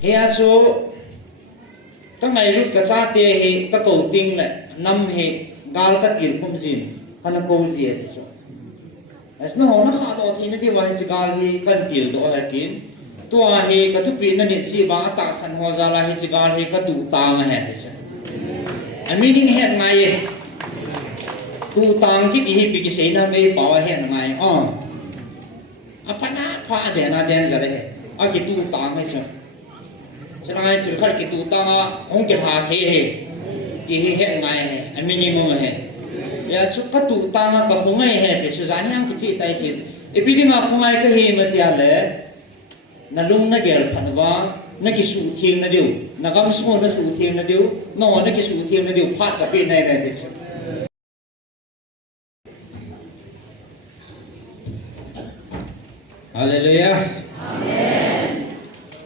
he aso ka ngai lut ka cha te he ka ko ting le nam he gal ka til khum jin kana ko ji ati so as no na kha do thi na ti wa chi gal hi kan til do ha kin tua he ka tu pi na ni chi ba ta san ho za la hi chi gal he ka tu ta ma he ti so a meaning he ngai ye tu tang ki ti hi pi ki sei na me pa he ngai apa na pa de na den za le a ki tu tang he so cho nên chúng ta cái tụ tăng ông cái hà thế hệ thì hệ ngày anh minimum hệ ya số các tụ tăng các không ngày hệ thì số giá nhang cái chị tay xin thì bây giờ không ai cái hệ mà thì là na lung na gel phan wa na cái sự thiêng na điều na gam số na sự thiêng na điều nó na cái sự thiêng na điều phát cả bên này này thì Hallelujah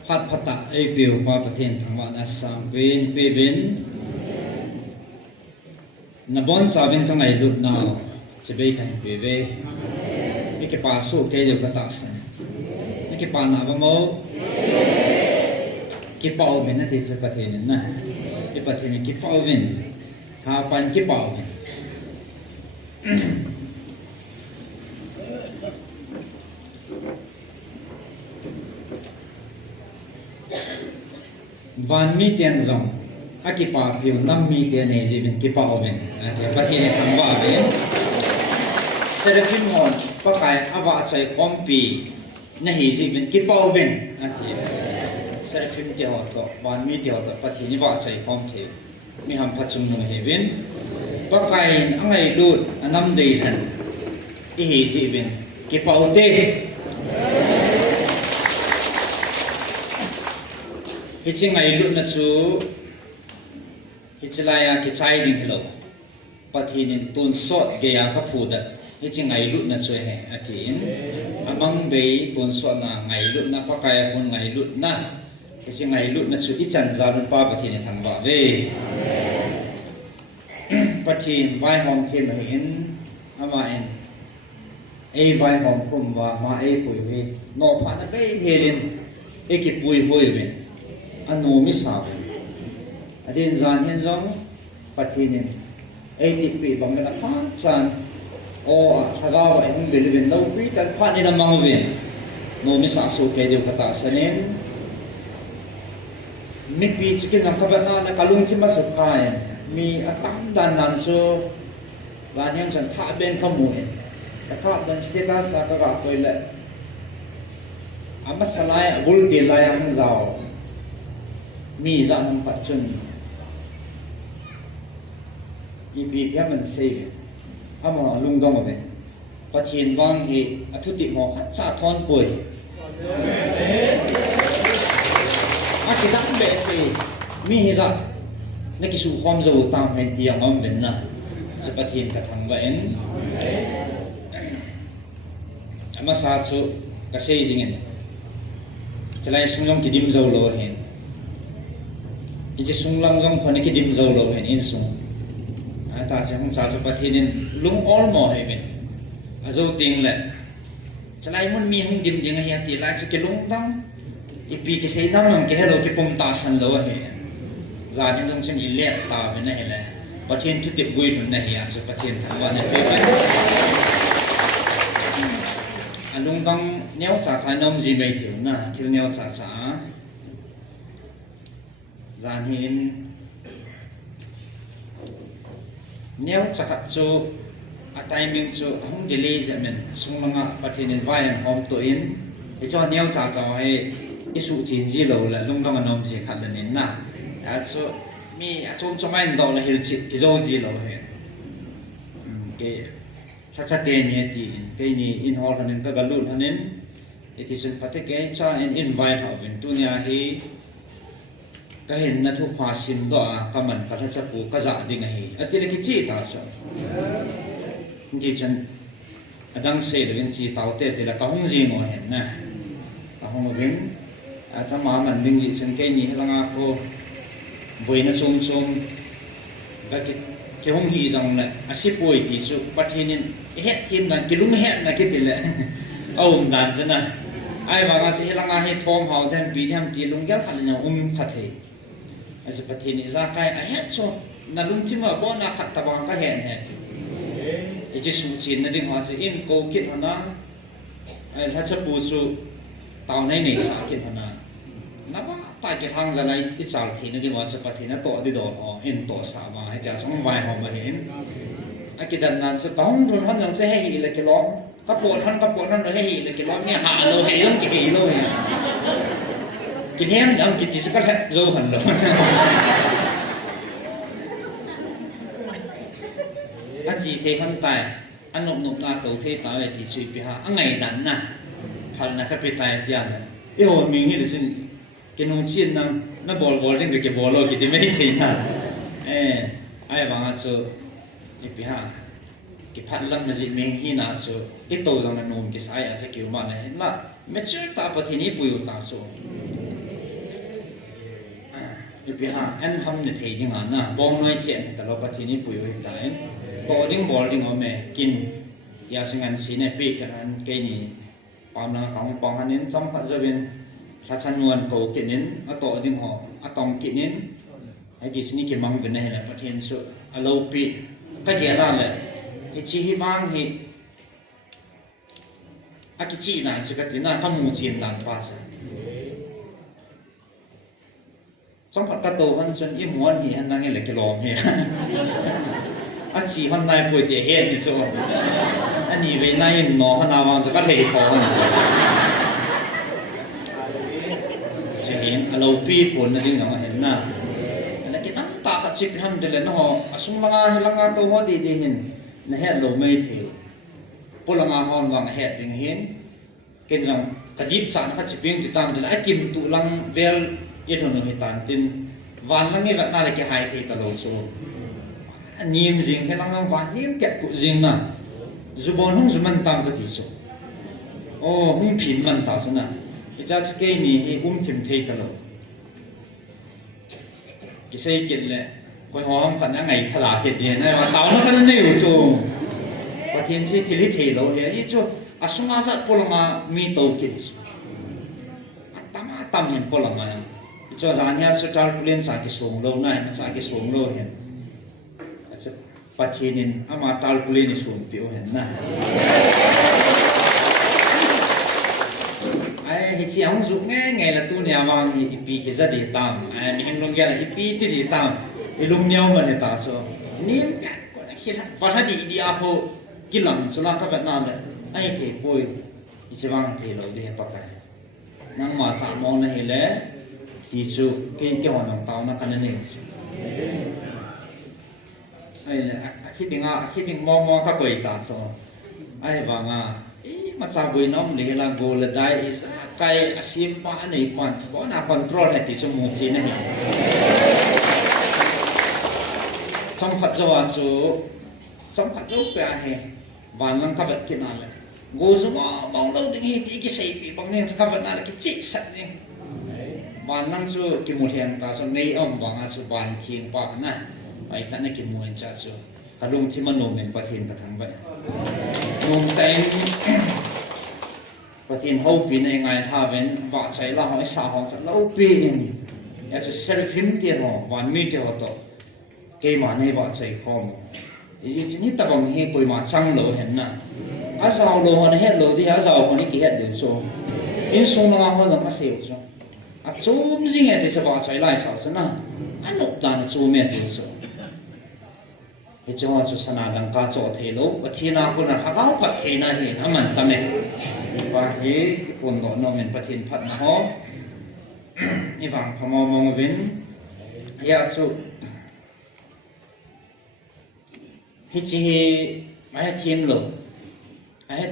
phát phát tạ ai biểu hoa bát thiên thằng bạn Assam bên bên na bon sa bên cái ngày lúc nào sẽ về thành về về cái bà số cái điều cái tạ sen cái bà nào mà mau cái bao mình nó thì sẽ bát thiên nè cái bát thiên cái bao mình hà pan cái bao mình van mi tiền rong akipa piu nam mi tiền này gì bên kipa oven chỉ bắt thì thằng vợ bên seraphim ngon bắt cái ava chơi kompi này gì bên kipa oven thì seraphim thì họ to van mi thì họ to bắt thì như vợ chơi kompi mi ham phát chung nông hệ bên bắt cái anh này đuổi năm đầy hẳn ý gì bên kipa ote hichi ngai lut na chu hichilaya ki chai ding hello pathinin tun sot ge ya ka phu da hichi ngai lut na chu he atin amang be tun sot na ngai lut na pakaya kun ngai lut na hichi ngai lut na chu ichan za lu pa pathinin thangwa ve pathin vai hom thim hin ama en ei vai hom kum wa ma ei pui ve no pha na be helin eki pui hoi ve anu mi sa adin zan hian zong pathinin ei ti pi bang na pa chan o thaga wa hung bil bin lo pi tan pha ni na mang vin no mi sa so ke de kata sanin mi pi chikin na ka na kalung ti ma sa kai mi atam dan nan so gan yang chan tha ben ka mu ka ka dan status sa ka ga koile ama salai agul ti la yang zao mi za nam pat chun ipi pya man sei ama lung dong ave pathin wang hi athuti mo khat cha thon poi a ki dak be se mi hi za na ki su khom zo tam hen ti ang ben na se pathin ka thang wa en ama sa chu ka sei jingin chalai sunglong ki dim zo lo hen ichi sunglang jong phone ki dim zo lo hen in sung ta chang cha chu pathinin lung all mo he ben azo ting le chalai mun mi hung dim jing ya ti la chu ki lung dang ipi ki sei nam nam ki hello ki pum ta san lo he za ni dong chen ile ta ben he le pathin thu tip gui hun na hi a chu pathin thang wa ne pe ben alung dang neu cha cha nom ji mai thiu na thiu neu cha cha zan hin neu chakat chu a timing chu hung delay jamen sunglanga pathinin vaian hom to in e cho neu cha cha he isu chin ji lo la lungdang anom ji khat lanin na a chu mi a chom chomai ndo la hil chit izo ji lo he ke cha te ni ti in pe ni in hol hanin ka galul hanin it is patike cha in invite havin tunya hi ka hin na thu pha sim do ka man ka tha pu ka za ding hi atile ki chi ta so ji chen adang se de chi tau te te la ka hong ji mo hen na ka hong vin a sa ma man ding ji chen ke ni langa ko boina chum chum ka ki hong hi jang la asi poi ti chu pathinin het thim dan ki lum het na ki ti le aum dan chana ai vanga si hilanga he thom hau then bi ham ti lung gel khalina khathe as pathin iza kai a het so na lung chima bo na khat tawa ka hen he e ji su chin na ding ha se in ko kit hana ai ha cha pu su tao nei nei sa kit hana na ba ta ki hang za lai I chal thi na di wa cha pathin na to di do ho in to sa ma he ja song vai ho ma hin a ki dan nan so tong run han jong che he hi le ki lo ka pon han lo he hi le ki lo ni ha lo he yong ki hi lo ya ki hem dam ki ti sa ka zo han lo a chi the han tai an nop nop na to the ta we ti chui pi ha a ngai dan na phal na ka pi tai tia na e ho mi ni de sin ke nong chien nang na bol ding ke bol lo ki ti me the na ai ba nga so I pi ha ki phat lam na ji meng hi na so I to dang na nom ki sai a sa ki ma na na me chu ta pa thi ni pu yu ta so I pi ha an ham ne thei ni nga na bong noi chen ta lo pa thi ni pu yu ta to ding bol ding o me kin ya singan si ne pi kan an ke ni pa na kang pong hanin som kha zawin kha chan nuan ko kinin a to ding ho a tong kinin ai ki sini ki mang vene la pathian so a lo pi ka ke la le I chi hi bang hi a ki chi na chu ka ti na ka mu chin dan pa sa som kha ka to han chun I muan hi han na nge le ki lom he a chi han nai poi te he ni so ani ve nai no ha na wang so ka thei tho se hin a lo pi pon na ding na hen na na ki tam ta kha chip ham de le no asung langa to ho di hin na he lo mai the polanga hon wang he ding hin ken jang ka dip chan kha chiping ti tam de a kim tu lang vel ye no hi tan tin van lang nge va na le ki hai the ta lo so nim jing he lang van nim ke ku jing na zubon hung zuman tam ka ti so o hung phin man ta so na I cha ke ni hi thim thei ta lo I sei kin le koi hom kan na ngai thala ke ti na wa taw na kan nei u so pathian si thili thei lo he I chu asunga sa polanga mi to ki atama tam hen polanga I chu ran ya chu tar plan sa ki song lo na ma sa ki song lo he acha pathianin ama tal plan ni song pi o hen na ai hi chi ang zu nge la tu nya wang hi pi ki za di tam ai ni hin long ya la hi pi ti di tam I lung nyau ma ne ta so nim ka ko na khi pa tha di di a ho ki lam so la ka va na le ai the poi I chi wang the lo de pa ka nang ma ta mo na hi le ti chu ke wa nang ta na ka ne ne ai le a khi ding mo ka koi ta so ai wa nga ma cha bui nom le la go le dai is kai asif pa nei pan ko na control ha ti so mu si na hi som khat zo pe he van lang ka vat ki na le go zo ma lo ding hi ti ki sei pi bang ne ka vat na le ki chi sat ni van lang chu ki mu hian ta so nei om wanga chu ban thing pa na ai ta na ki mu en cha chu ka lung thi ma no men pathin ka thang ba nong teng pathin ho pi nei ngai tha ven ba chai la hoi sa hong sa lo pi in ya chu self him ti ho wan mi te ho to ke ma nei ba chai khom I ji ni ta bang he koi ma chang lo hen na a sao lo hon he lo di a sao ko ni ki het de so in so na ho na ma se so a zum jing e te sa ba chai lai sao sa na a nok da na chu me de so I chu chu sana dang ka cho the lo pathina ko na ha ga pat the na hi na man ta me ba hi pon do no men pathin phat na ho I wang phamo mong vin ya chu hi chi mai thim lo ai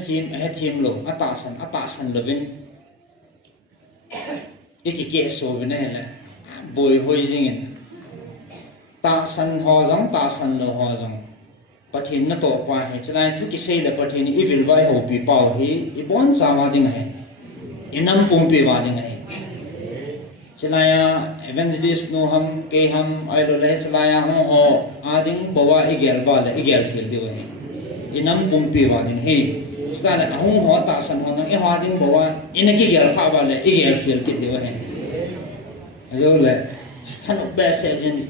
thim lo ata san lo vin ki ke so vin le boy hoi jing in ta san ho jong ta san lo ho jong pathin na to pa he chlai thu ki sei la pathin I vil vai ho pi pau hi I bon sa wa ding he inam pum pi wa ding he chlai evangelist no ham ke ham ai lo le chlai ho ading bawa igel ba le igel khil di he inam pum pi wa ding he ra là hung hóa ta san hóa năng hóa đến bộ à in cái gel khá vào lại gel phiền cái điều này rồi lại thân ốc bé sẽ trên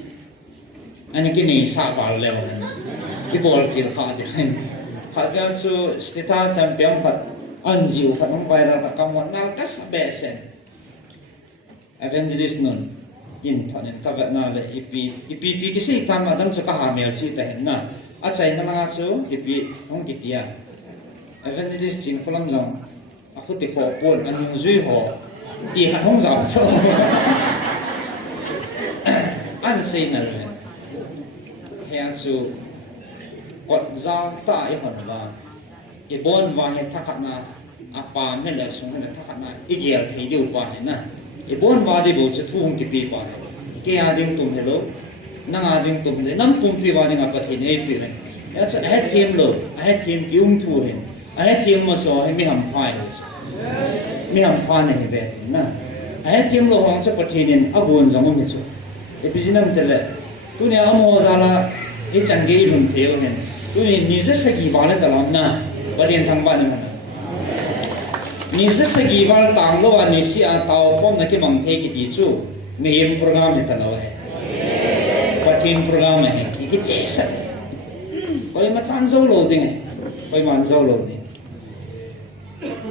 anh cái này sao vào leo cái bộ phiền khá thì khá bây giờ status xem béo phật ăn dịu phật không phải là công việc nào tất cả bé sẽ evangelist nun in thằng nên các bạn nào là ipi cái gì tham mà đang cho các hàng mail chỉ thế na à chạy nó là số ipi không kịp ya evangelist chính có làm lòng à khu tiệc họ buồn anh dùng duy họ đi hạt không giàu cho anh say nè hay số còn giao ta ấy hòn là cái bốn vàng hiện thắc na apa nên là xuống nên thắc na ít giờ thấy điều qua này na cái bốn vàng thì bộ sẽ thu không kịp đi qua cái ading tụm hello năng ading tụm này năm pum phi vàng thì ngapa thì này phi này đó sẽ hết thêm lo hết thêm yung thu này hết thêm mà số hay mi hầm khoai này về na hết thêm lo hoàng sẽ bắt thì nên abuan giống như vậy cái bây giờ năm thế là tu này ông hồ ra là cái chẳng cái luôn theo này tu này nhìn rất là kỳ vọng đấy làm na và liền thằng bạn này nhìn rất là kỳ vọng tàng lo anh sĩ à tàu phong này cái mầm thế cái gì số mấy program này tao nói và team program này cái chế sắc coi mà chán dâu lồ đi này coi mà dâu lồ đi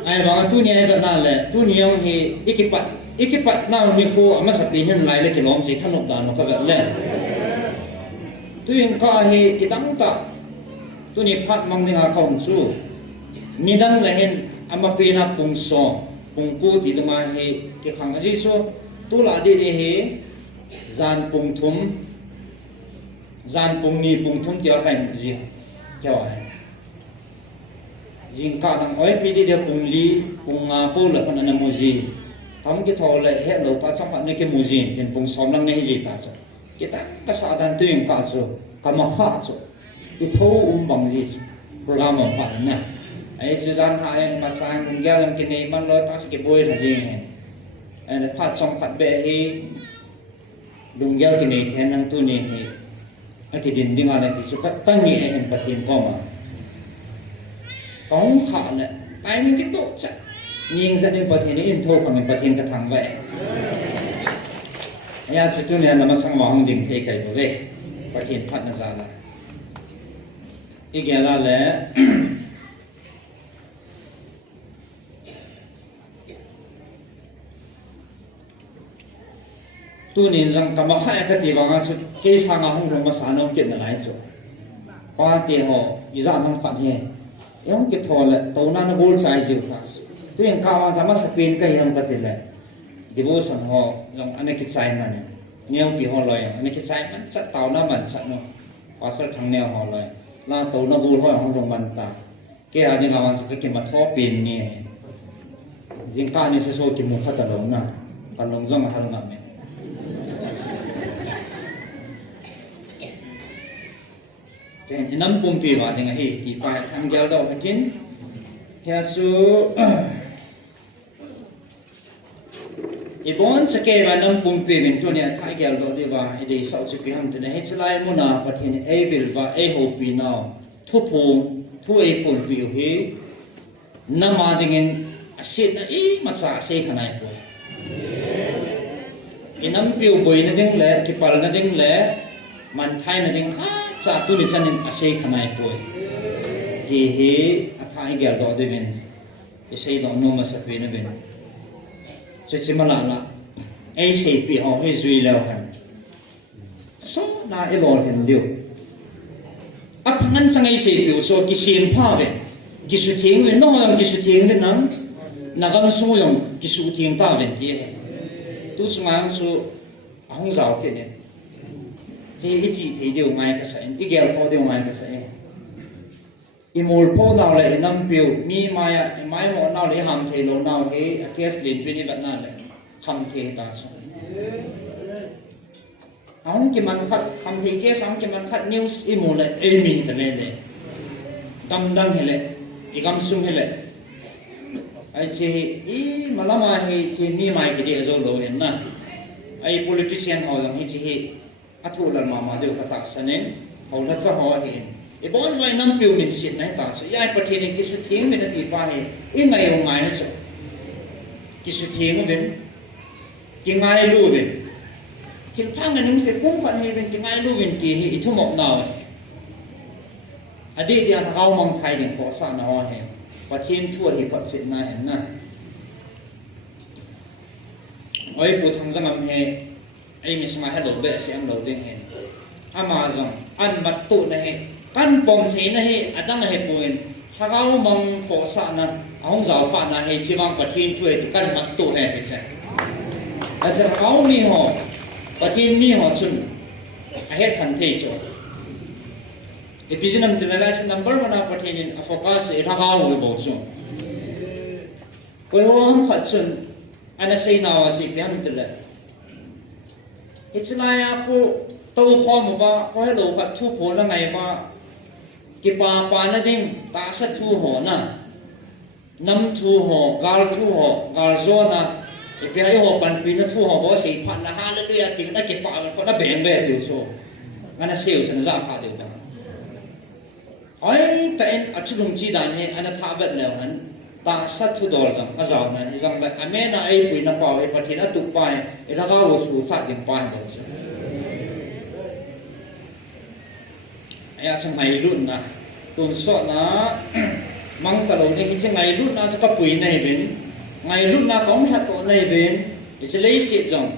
ai bảo tu này cái nào là tu này ông thì cái bắt nào mình cô mà sắp đến hiện lại là cái lom gì thằng nộp đàn nó có vậy lên tu này có thì cái đắng ta tu này phát mang đi ngã công su ni đắng là hiện ama pina pung so pung cô thì tụi mà thì cái hàng gì số tu là đi he gian pung thum gian pung ni pung thum tiêu cảnh gì cho ai jing ka thằng oi pi đi pung li pung po là con anh mua gì không cái thầu lại hết lâu cả trong bạn này cái mua gì thì pung xóm lăng này gì ta cho cái ta cái sao đàn tuyển cả rồi cả mà phát rồi cái thâu bằng gì program mà phát nè ấy chứ gian hai mà sang cùng giao làm cái này mà lo ta sẽ cái bôi là gì này anh phát trong phát bè thì đúng giao cái này thì năng tu này thì cái điểm đi ngang này thì số các tăng nhẹ em phát hiện qua mà không khả này tại mình cái tổ chức nhưng dẫn đến phát hiện này in thô của mình phát hiện cái thằng vậy nhà sự tu này là mà sang mỏng điểm thế cái bộ về phát hiện phát nó ra là cái là tu nên rằng cả hai cái gì bằng sự cái sang không dùng mà sản ông chuyện là lái số qua tiền họ ý ra năng phản hệ giống cái thò là tàu nó goal size nhiều ta tu nên cao mà sắp pin cái hàng cái tiền này devotion họ dùng anh cái size mà này nhiều bị họ lời anh cái sizeมันsẽ tàu nó mình sẽ nó qua sự thằng neo họ lời là tàu nó goal họ không dùng mình ta cái anh những àwọn cái mà thò pin nhỉ riêng cái này sẽ số cái một khát đồng na còn đồng giống mà hàng ngầm thì năm pum pi vào thì ngày thì phải thằng giao đầu cái chính theo số bốn sẽ kể vào năm pum pi mình tôi này thay giao đầu thì vào thì sau sự kiện thì hết lại muốn nào phát hiện a bill và a hộp pi nào thu phum thu a phun pi hi năm mà thì nghe xin là ý mà sao sẽ cái này thôi cái năm pi bồi nó tiếng lẽ cái pal nó tiếng lẽ mình thay nó tiếng sa tu ni chanin asei khanai poi ki hi athai gel do de ben isei do no ma sa pe ne ben che chimala la ai sei pi ho he zui lo han so na e lor hen liu a phangan changai sei pi so ki sin pha ve ki su thing ve no yam ki su thing ve nam nagam su yam ki su thing ta ve ti tu sungang su ahong zao ke ne chỉ cái chỉ thấy điều ngay cái sợi, cái gel po điều ngay cái sợi, imol po nào lại năm biểu mi mai mai một nào lại ham thấy lâu nào cái test liền bên này nào lại ham thấy ta số, không cái mình phát ham thấy cái sáng cái mình phát news imol lại emi thế này này, đâm đâm thế này, cái gam sung thế này, ai chỉ ý mà làm ai chỉ mi mai cái gì rồi lâu hết na, ai politician họ làm cái gì à thu lần mà đều phải tạo sanh nên hầu hết sao họ hiện e bon vai nam piu min sin nai ta so yai pathin ki su thing min ti pa he in ngai o ngai so ki su thing ben ki ngai lu ben thil phang an ning se kung khan he ben ki ngai lu ben ti he I thu mok naw adi dia na gau mong thai ding ko sa na on he pathin thua hi pat sit na hen na oi pu thang jangam he ai mi sma hello be se am lo ding he amazon an mat tu na he kan pom the na he adang he puin hagau mong ko sa na ahong zau pa na he chiwang pathin thue ti kan mat tu he ti se acha hagau mi ho pathin mi ho chun a he khan the cho epigenum generation number 1 pathin in a focus e hagau we bo so koi ho phat chun ana sei na wa si pian te le hichmaya ko to kho mo ba ko hello ka thu pho na ngai ba ki pa pa na ding ta sa thu ho na nam thu ho gal zo na e pe ai ho pan pi na thu ho bo sei phat na hallelujah ting na ki pa ko na beng be tu so ana seu san za kha de da ai ta en achulung chi dan he ana tha bet le han ta sa thu dol jang azau na jang ba amena ai pui na pa e pathina tu pai e la ga wo su sa ding pai bo so ai sang mai lun na tun so na mang ta lo ni chi ngai lun na sa ka pui nei ben ngai lun na kong tha to nei ben e se lei si jong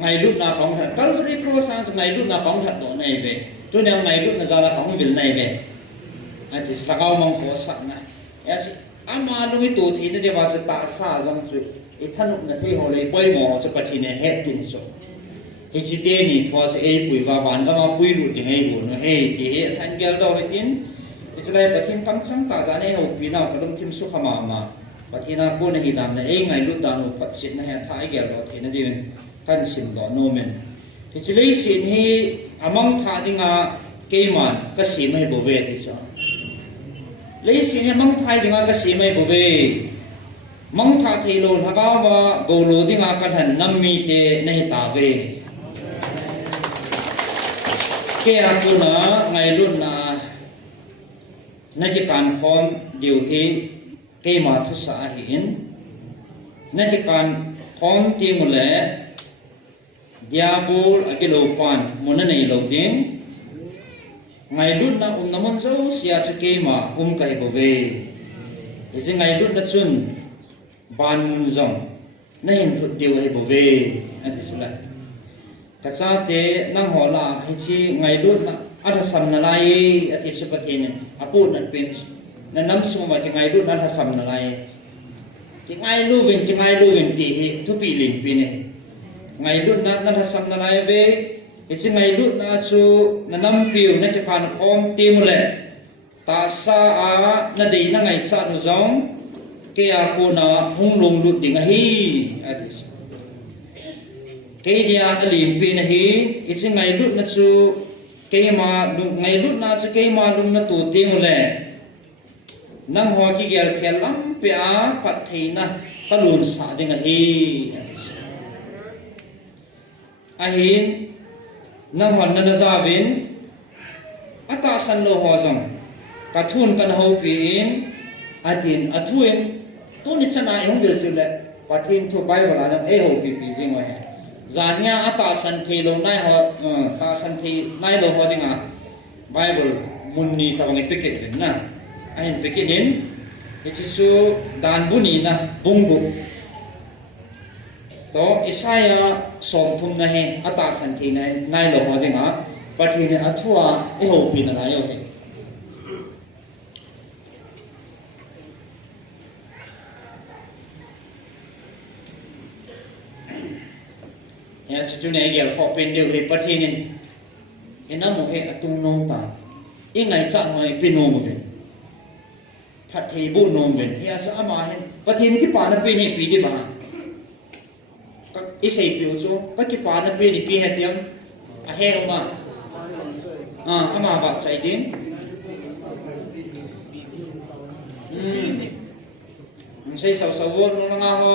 ngai lun na kong tha Calvary cross sa ngai lun na kong tha to nei be tu ne ngai lun na za la kong vil nei be a ti sa ka mong ko sa na ya si ama lu tu thi ne de ba sa ta sa jong su e thanuk na thei ho le poi mo cha pathi ne he tin so he chi te ni thwa se e pui wa ban ga ma pui lu ti hei bu no he ti he than gel do he tin Israel pathin tam chang ta za ne ho pi na ka dum thim su khama ma pathina ko ne hi dam na e ngai lu da no pat sit na he thai gel do the na din kan sim do no men ti chi lei sin hi among tha dinga keiman ka si mai bo ve ti so lei sin he mang thai dinga ka si mai bo ve mang tha thei lo na ga wa go lo dinga ka than nam mi te nei ta ve ke a ku na ngai lu na na ji kan khom diu hi ke ma thu sa hi in na ji kan khom ti mu le diabol akilo pan mon nei lo ding ngai lu na na mon zo sia chu ke ma kai bo ve isi ngai lu na chun ban zong na hin thu diu he bo ve ati sula ka cha te nang ho la hi chi ngai lu na ada sam na lai ati su patin apu na pen na nam su ma ti ngai lu na sam na lai ti ngai lu vin ti hi thu pi lin pi ne ngai lu na sam na lai ve ichi ngai lu na chu na nam piu na ti pan om ti mu le ta sa a na dei na ngai cha nu zong ke a ko na hung lung lu ding a hi ati ke dia alim pi na hi ichi ngai lu na chu ke ma ngai lu na chu ke ma lung na tu ti mu le nang ho ki gel khel lam pe a pat thei na palun sa ding a hi a hin nang hon na za vin ata san lo ho jong ka thun kan ho pi in atin athuin tu ni chana e hong de sil le pathin thu bai wala na e ho pi pi jing wa he zania ata san the lo nai ho ta san the nai lo ho dinga bible munni ta ngi piket ven na ain piket in chi su dan buni na bungbu to Isaiah som thum na he ata san thi nai lo ho dinga pathin ne athua e ho pi na yo he ya su ne gel ho pen de he pathin in mo he atung nom ta e ngai cha noi pi nom ve phat thei bu nom ve ya sa ama he pathin ki pa na pi ni pi di ba i sei pi chu ka ki pa na pi ni pi he tiam a he ro ma ama ba sai din sei sau sau wo no nga ho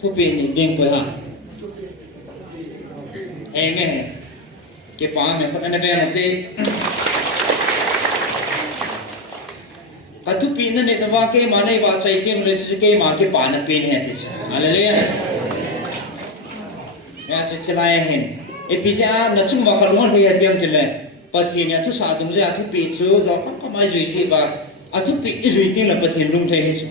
thu pi ni ding ko ha nghe cái phá mình có anh về nó tê cái thứ pin này nó vào cái mà này vào xây tiếng lên cái mà cái phá nó pin hết thì hallelujah ya chỉ chỉ lại hen epizia nó chung vào cái luôn thì tiêm tiền lên bắt thì nhà thu sa đúng ra thu pin số rồi không ai duy trì và thu pin duy trì là bắt thì luôn thế hết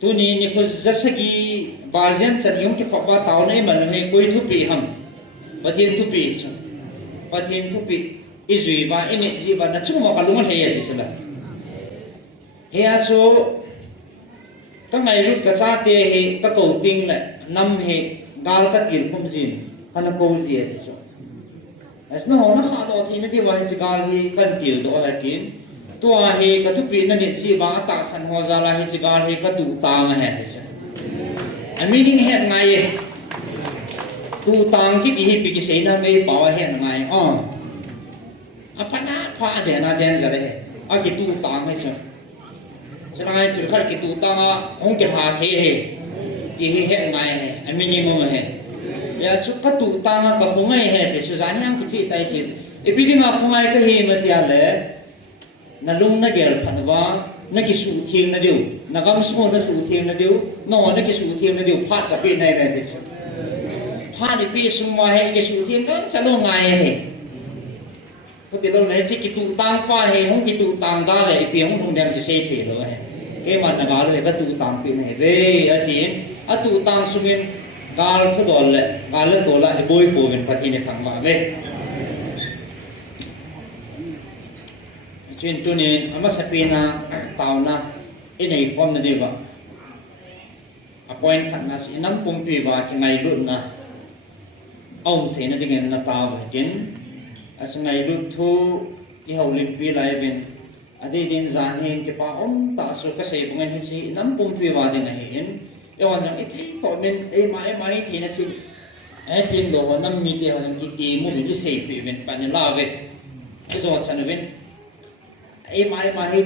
tu ni có rất cái variant sản dụng cái phá tàu này mà nó coi thu pin ham bắt thì thu pin số bắt thì thu pin duy và energy và nó chung vào cái luôn thế hết thì he số các ngày lúc cả cha tê he các cầu tinh lại năm he gal các tiền không gì anh cầu gì thì số nó họ nó khá đó thì nó thì vậy chỉ gal he cần tiền đó là kiếm tua he các thứ bị nó nhận gì và ta san hoa ra là he chỉ gal he các tụ tang hết thì số anh mình hết ngày tụ tang cái gì bị cái gì nó mới bảo hết ngày phá đèn ra đấy cái tụ tang hay sao cho nên chỉ phải cái tụ tăng ông cái hà thế thì hiện ngày anh minimum hết, ya số các tụ tăng các không ai hết thì số giá nhang cái gì tại sao? Vì cái mà không ai cái gì mà thì là nó lung nó gel phản vang nó cái số thiên nó đều nó gam số nó số thiên nó đều nó cái số thiên nó đều phát cái bên này này thì phát thì bên số mà hay cái số thiên đó sẽ lâu ngày hết có thể đâu này chỉ cái tụ tăng qua hay không cái tụ tăng đó là cái không thông đem cái xe thì rồi cái mà nó bảo là cái tụ tăng cái này về ở tiền ở tụ tăng số bên gal thứ đó là gal lên đó là cái bôi bôi bên phát hiện thằng bà về chuyện cho nên ama sapina tao na cái này con là gì vậy appoint khăn là sẽ nắm công ty và cái ngày luôn na ông thấy nó đi nghe nó tao vậy chứ ngày lúc thu cái hậu lịch bị lại bên đi đến gian hiện cái bao ông ta số cái gì cũng anh chỉ nắm bông phi vào đến này hiện yêu anh rằng ít tội mình em thì nó xin ấy thêm đồ năm mi tiêu rằng ít tiền mua mình ít xài phi bên bạn là về cái rồi sao bên em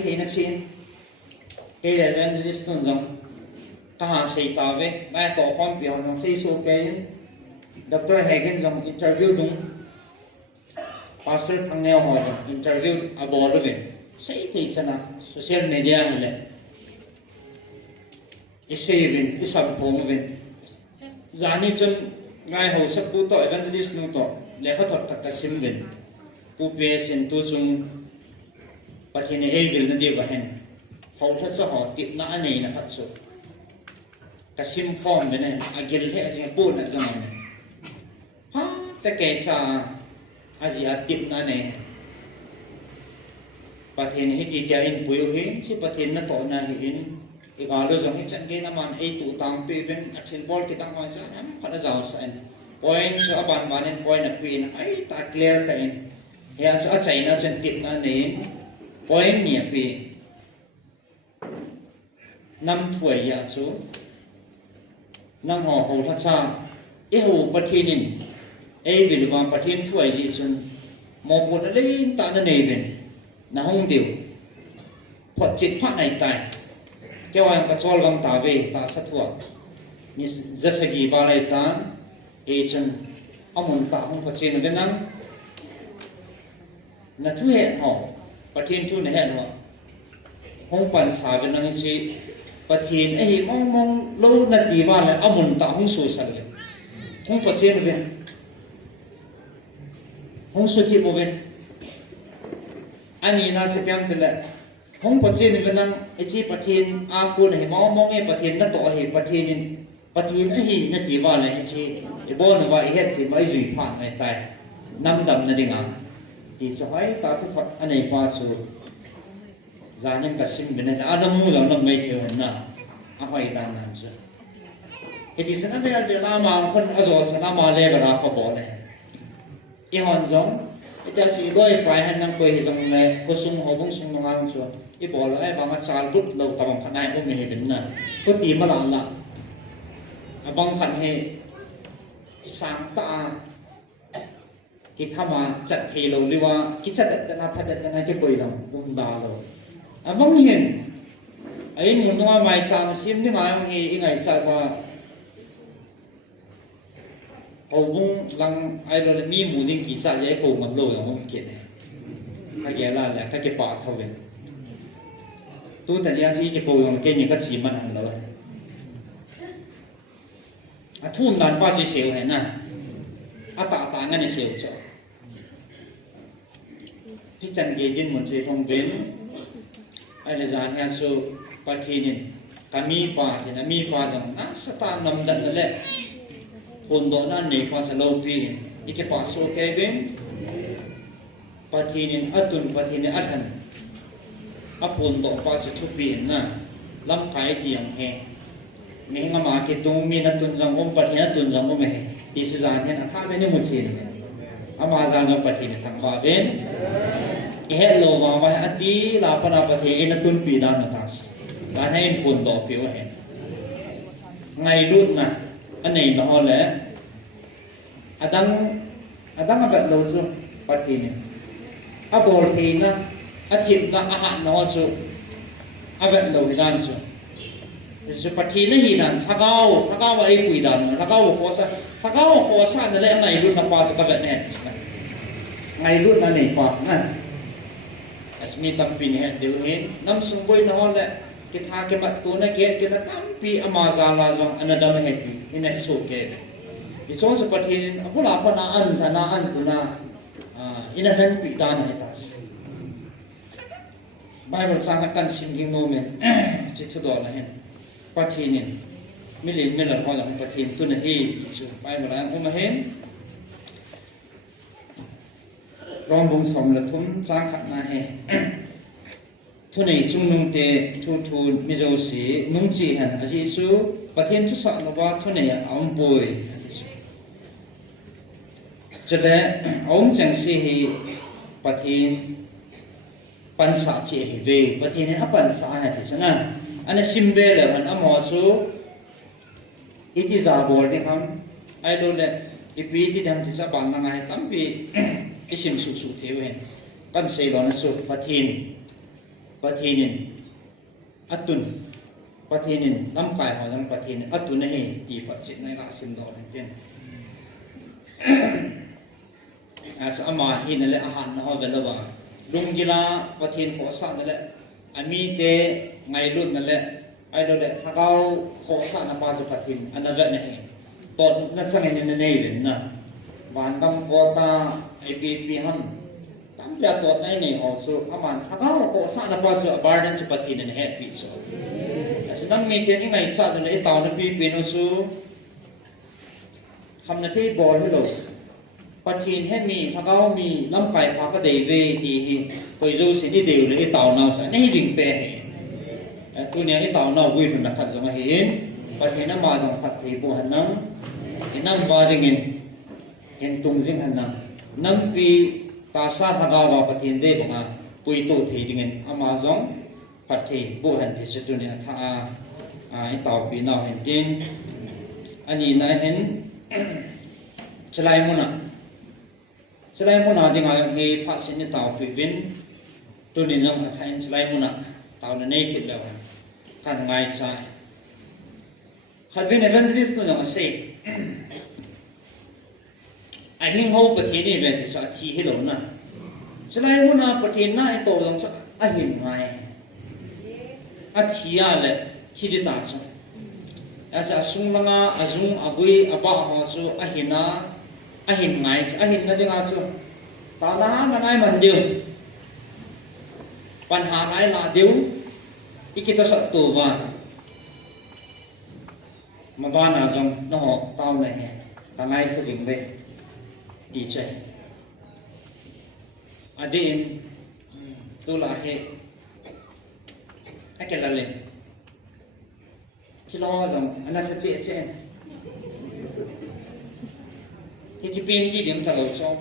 thì nó xin cái là evangelist nó rằng ta hàng xài tao về mai tổ con biểu rằng xây số cái Dr. Hagen rằng interview đúng pastor thằng neo hỏi interview about it say thì sao nào social media này là cái saving cái sản phẩm về giá như chân ngay hồ sơ cụ tội evangelist nung tội lẽ có thuật cái sim về cụ bê xin tu chung và thì này hay về nó đi vào hen hầu hết số họ tiệm nã này là phát số cái sim form về này agil hệ gì buôn là cái này ha ta kể cha Asia tiếp na này, pathen hết thì dia in buiu hin, si pathen na to na hin, cái gà đôi giống cái chân cái nam an ấy tụ tăng pe ven action ball cái tăng hoa sa nam phát ra sa point so aban manen point na pin ấy ta clear ta in, ya so chạy na chân tiếp na này, point nhẹ pe, năm tuổi ya số, năm họ hồ phát sa, ấy hồ pathen in ấy vì lúc mà thiên thuở gì xuân một bộ đã lấy ta nó nề về là không điều thuật chết phát này tài kêu anh ta cho lòng ta về ta sát thuở như rất là gì ba lại ta ấy chân ông muốn ta không thuật chết nó bên năng là thu hẹn họ và thiên thu này hẹn họ không bàn xả bên năng gì và thiên ấy mong lâu là tí ba lại ông muốn ta không sôi sạch không thuật chết nó bên không xuất hiện một bên anh nhìn na sẽ xem từ lại không phát triển được năng ấy chỉ phát triển quân này mong nghe phát triển nó tổ hệ phát triển ấy nó chỉ vào lại chỉ để bỏ nó vào hết chỉ mấy duy phản này tại năm đầm là đi ngang thì số ấy ta sẽ thoát anh này qua số giá nhân cả sinh bên này đã năm mua rồi năm mấy thiếu hơn na hỏi ta nan số thì sẽ nói về làm mà con ở rồi sẽ làm mà lấy vào đó có bỏ này cái hòn giống cái ta chỉ đôi phải hành năng quay giống này có sung hồ bông sung nông ăn xuống cái bỏ lại bằng cái sàn bút lâu tầm khăn này cũng mình hiểu nè có tìm mà làm bằng khăn hệ sáng ta cái tham mà chặt thì lâu đi qua cái chặt đặt na phát đặt na cái quay giống cũng đào rồi bằng hiền ấy muốn nói mày chạm xiêm như mà em thì ngày sau qua bung lang ai lo mi mu ding ki sa je ko ngam lo ngam ki ne ha ge la la ka ke pa thau le tu ta ya si ke ko yong ke ni ka chi man han lo a thun dan pa si seo hai na a ta ta ngan ne seo choที่จันเกจินหมดสิทงเป็นไอ้เลจานเฮียสุปะทีนินกามีปาที่นะมีปาจังน่าสตานำดันนั่นแหละคนโดนนั่นนี่ปาสโลปีอีกปาโซเคเป็นปะทีนินอัตุนปะทีนินอัตันอภนโดปาสทุปีนะลำไก่ที่ยังเฮมีงามาเกตุงมีนัตุนจังอมปะทีนัตุนจังอมเฮอีสจานเฮียนะท่าได้นี่หมดสิอามาจางกับปะทีนินทางฟ้าเป็นเฮลโลวางไว้อดีลาปนาประเทศนัตุนปีดานตัสการให้ผลต่อผิวเห็นไงรุ่นนะอันไหนน้องแหละอดังมาแบบเราสุปะทีเนี่ยอาบอลทีนะอาทิตย์นะอาหารน้องสุอาแบบเราให้ด้านสุปะทีนี่ดันถ้าเขาไอ้ปีดานถ้าเขาโคสนั่นแหละไงรุ่นนับปาสกับแบบนี้ไงรุ่นนั่นไหนปานั่นมีตั้งปีนี้เดี๋ยวเห็นน้ำสมบูรณ์น้องแหละกิทาเก็บตัวนั่นเก็บกินตั้งปีอามาซาลาจงอันนั้นดำเหตุอินเอสุเก็บอีส่วนสุปฏิทินพวกเราพนาอันธนาอันตุนาอินนั้นปีตานเหตุไบเบิลสร้างกันสิ่งที่โน้มจิตทุดอลเห็นปฏิทินมิลินมิลล์พอจากปฏิทินตุนเหตุอิสุไบเบิลอ่านผมเห็นรองบุญสมละทุนสร้างขัดนาเหทุนในจุงนุ่งเตทูมิโจสีนุ่งจีหันอาชีสูประเทศทุสานว่าทุนในอัมบุยจะได้องจังสีประเทศปันสาจีเวประเทศนี้ปันสาเหตุฉะนั้นอันนี้ซิมเบลมันอมอสูอิติซาบอลนี่ครับไอ้ดูเลยอีปีที่ทำที่จะบังนังไงตั้มปีอิสิมสุเทวเห็นกันเซลอนสุปะทีนินอัตุนปะทีนินลำไก่หัวจังปะทีนินอัตุนนี่ตีปัจจิตในราสินดอเจนอาสามาหินนั่นแหละอาหารนะฮะเวลาว่าลุงกีฬาปะทีนหัวสั่นนั่นแหละอันมีเตไงรุ่นนั่นแหละไอ้ดูเลยถ้าเขาหัวสั่นนับปาจุปะทีนอันนั้นจะเนี่ยตอนนั้นสังเกตในเลยนะบ้านตั้งโคตาไอปีฮันตั้งแต่ตัวในนี่ออกสู่อามันถ้าเขาโคสานปาสู่บาร์ดันจุปฏินันแฮปปี้สู่ฉะนั้นมีเรื่องยังไงสักตัวในตาวนั้นปีนู้สู่ทำหน้าที่บอลให้เราปฏินให้มีถ้าเขามีลำไก่พาก็เดวีดีไปดูสิ่งที่เดียวเลยตาวน่าสักนี่จริงเป๊ะตัวนี้ตาวน่าวิ่งมันขัดสมาหินปฏินั้นมาจากพัดที่บัวหันนั้นนั่งบาร์ดิงินเห็นตรงสิ่งหันนั้นนั่งปีตาซาทางาวาปฏินเดบังอาปุยโตทีดิงินอามาซองพัดที่บัวหันที่สุดตัวนี้ท่าไอตาวปีน่าเห็นจริงอันนี้นายเห็นสไลมุน่ะดิงอาเฮพัดสินตาวปีวินตัวนี้น้องไทยสไลมุน่ะตาวนั่นเองคิดแล้วขันไงใช่ขัดวินเอเวนซ์ดิสตัวน้องเซ่ไอ้หิ้งหูปฏินี่เลยที่สุดที่ให้หลงนะสลายมุนาปฏิน่าไอ้โตตรงสุดไอ้หิ้งไงไอ้ที่อะไรที่ดิตาสุดไอ้จะสุ่งละงาไอ้สุ่งอาบุยอาบ้าหัวสุดไอ้หิ้งนะไอ้หิ้งไงไอ้หิ้งนั่นยังไงสุดตาหน้านั่นไอ้มันเดียวปัญหาไอ้ลาเดียวอีกตัวสัตว์ตัวว่ามาบ้านอาจงน้องหอกเต้าเลยตาไงสิ่งเดียดีใจอดีตตัวละเหตุไอ้แกละเล่นที่เราว่าตรงอันนั้นสัจจะเช่นที่จะเป็นที่เดียมตลอดช่วง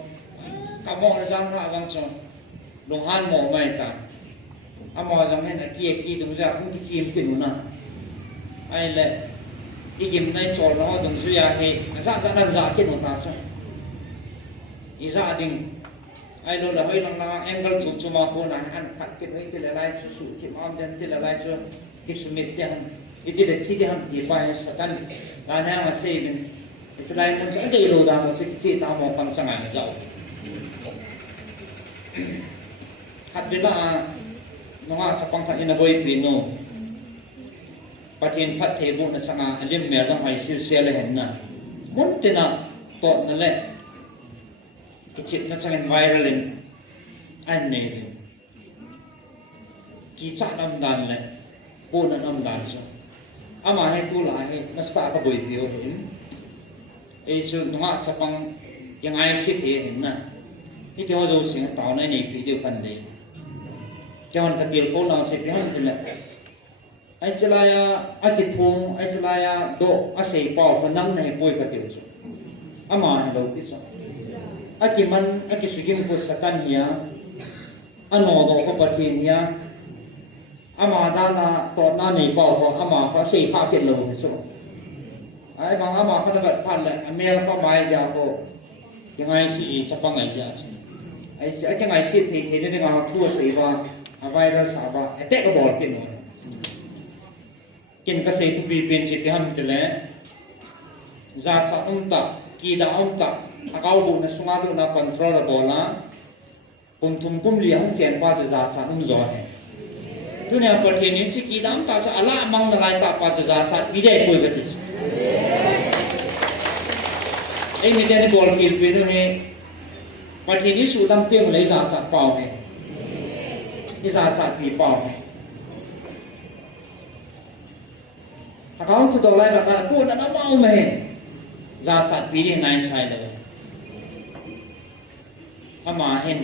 กับมองในสังขารบางช่วงลงหันมองไม่ต่างอามองจังเห็นไอ้กี้ตรงนี้คุณที่จีมกินหนูนะไอ้เล่อีกิมในโซนเราตรงสุยาเหตุสักนั้นสักกินหนูตาช่วงอีสานดิ้งไอ้โน่นเราให้ลองแองเกิลจุ่มมาโคนอันขัดกินไว้ที่ละลายสุดที่มันจะที่ละลายส่วนที่สมิธยังอีที่เด็ดที่ทำที่ไปสักกันร้านแห่งมาเซเป็น Israel mun sa dei lo da mo sa kitsi ta mo kam sa ngai zau hat bila nonga sa pangkhat ina boy pino patin phat thebu na sanga alim mer dam hai sil sel hen na mun tina to na le kitsi na changen viral in an ne ki cha nam dan le po na nam dan so ama hai tu la hai nasta ka boy pio hin ai su nonga sa pang yang ai si the hen na ni te wa zo sing taw na nei pi dio kan dei jangan katil ko na se pian pila ai chalaya atipung ai chalaya do asei pau panam nei poi katil so ama lo piso akiman akisigim ko sakan hiya ano do ko patin hiya ama dana to na nei pau ko ama pa sei pa ket lo piso ai bang ama ka dapat pan la amel pa mai ja ko yang ai si chapang ai ja ai si ai ngai si the the ne nga thu sei ba virus aba attack ball kin no kin ka sei tu bi pen chi ham tele za cha ta ki da ta akau bu na sunga du na control bola tum kum li hong chen pa za cha zo he tu ne pa the ni chi ki dam ta sa ala mang na lai ta pa za cha pi dai koi ga ti ai me de ball ki pe no he pa the ni su dam te mo lai za cha pao he ni za cha pi pao he akau tu do lai ba ka pu na mau me za cha pi ni nai sai le sama hen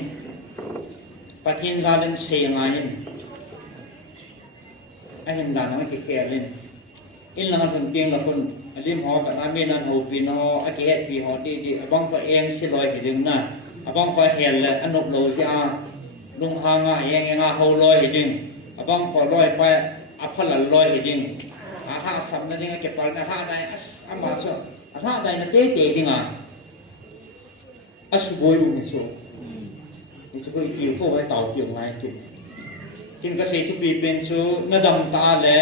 pathin za den se nga hen a hen da no ki kher len in la man tieng la kun alim ho ka na me nan ho pi no a ki het pi ho di di bang pa eng si loi ki ding na abang pa hel le anok lo si a lung ha nga eng nga ho loi hi ding abang ko loi pa a phal loi hi ding a ha sam na ding ke pal na ha dai as ama so a ha dai na te te ding a as boi u ni so ni so ko ti ko ai tau ti ngai ti kin ka sei tu bi pen chu na dam ta le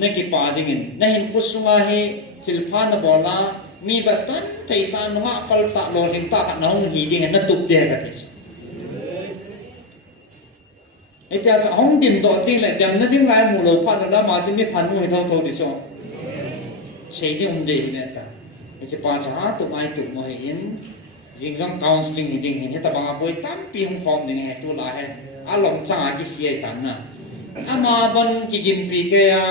na ki pa ding in na hin kusunga hi til pha na bola mi ba tan thei ta no ma pal ta lo hin ta na hong hi ding na tup de ka ti ai ta sa hong dim do ting le dam na ding lai mu lo pha na ma si mi phan mu hi thau thau ti so sei ti um de ne ta ai che pa cha tu mai tu mo hi in jing jam counseling hi ding hi ta ba boi tam pi hong khom ding he tu la he a long cha ki si ai tan na ama ban ki gim pi ke ya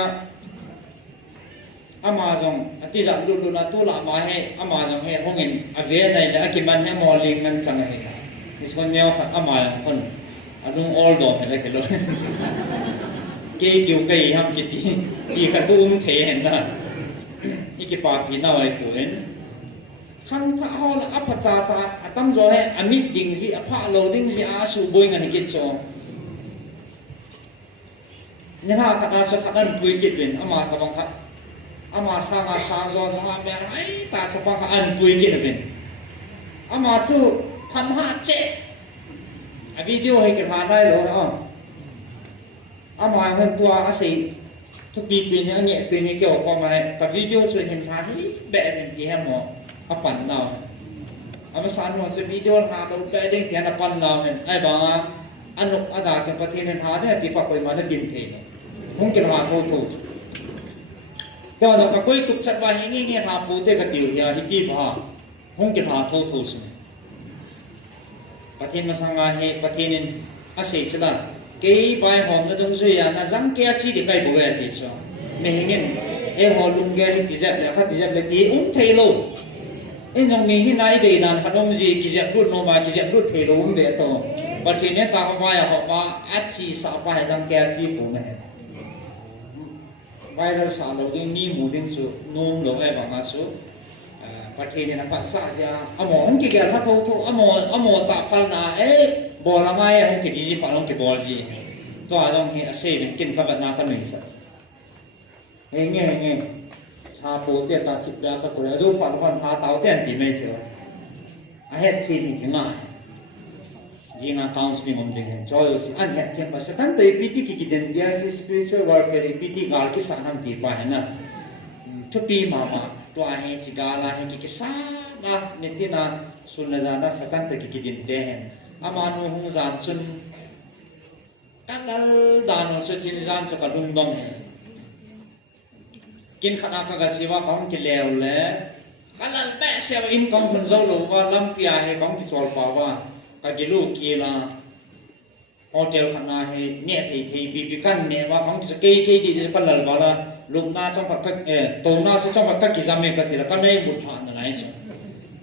ama jong ati ja lu lu na tu la ma he ama jong he hong in a ve nai la ki ban he mo ling nan chang he is kon neo khat ama kon adung all do pe la ke lo ke kiu ke ham ki ti khat bu the hen na iki pa pi na wai ku en khang tha ho la apa cha cha atam jo he amit ding si apha lo ding si a su boi ngan ki cho ni ha ka so khadan pui ki tin ama ka bang kha ama sa nga sa zo sa me ai ta cha pa ka an pui ki tin ama chu tham ha che a video he ke ha dai lo ha ama ngan tua a sei tu pi pi ne nge pi ne ke ko ma ka video chu hin ha hi be nen ti ha mo a pan nào ama san mo se video ha lo pe ding ti na pan nào men ai ba anuk ada ke pathin ha ne ti pa koi ma na tin the hong ke ha tho tho to na ka koi tuk chat ba hi nge ha pu te ka tiu ya hi ti ba hong ke ha tho tho su pathin ma sanga he pathin a sei sala ke bai hom na dong zu ya na jang ke chi de kai bo ya ti so me hingen e ho lung ge ti jap le ka ti jap le ti thei lo en jong mi hi nai de nan khanom ji ki jap lut no ma ki jap lut thei lo um de to pathin ne ta ba ya ho ma a chi sa ba jang ke chi pu me virus sa lo ding mi mu ding su nom lo ai ba ma su pathin ne na pa sa ja amo hong ki ga ha tho tho amo ta pal na e bo la mai hong ki ji pa hong ki bol ji to a long hi a se bin kin ka ba na ka ning sa nghe cha bố tiền ta chụp ra ta có lẽ giúp bạn con phá táo tiền thì mấy triệu à hết thì mình thế nào gì mà counseling om dingen cho yo an het thêm mà sẽ tăng tới pt ki den dia spiritual warfare pt gal ki sanam ti pa na to pi ma tua he chigala he ki sa na nitina sunazana sakan to ki din te hen amanu hung zan chun kalal dano so chin zan so kalung dom he kin khana ka ga siwa kong ki lew le kalal pe se in kong hun zo lo wa lam pia he kong ki chol pa wa ka ki lu ki la hotel khana he ne thei thei bi kan ne wa kong se ke di kalal wala lục na trong Phật các tổ na trong Phật các kỳ giam mình thì là các đây một hoàn là này rồi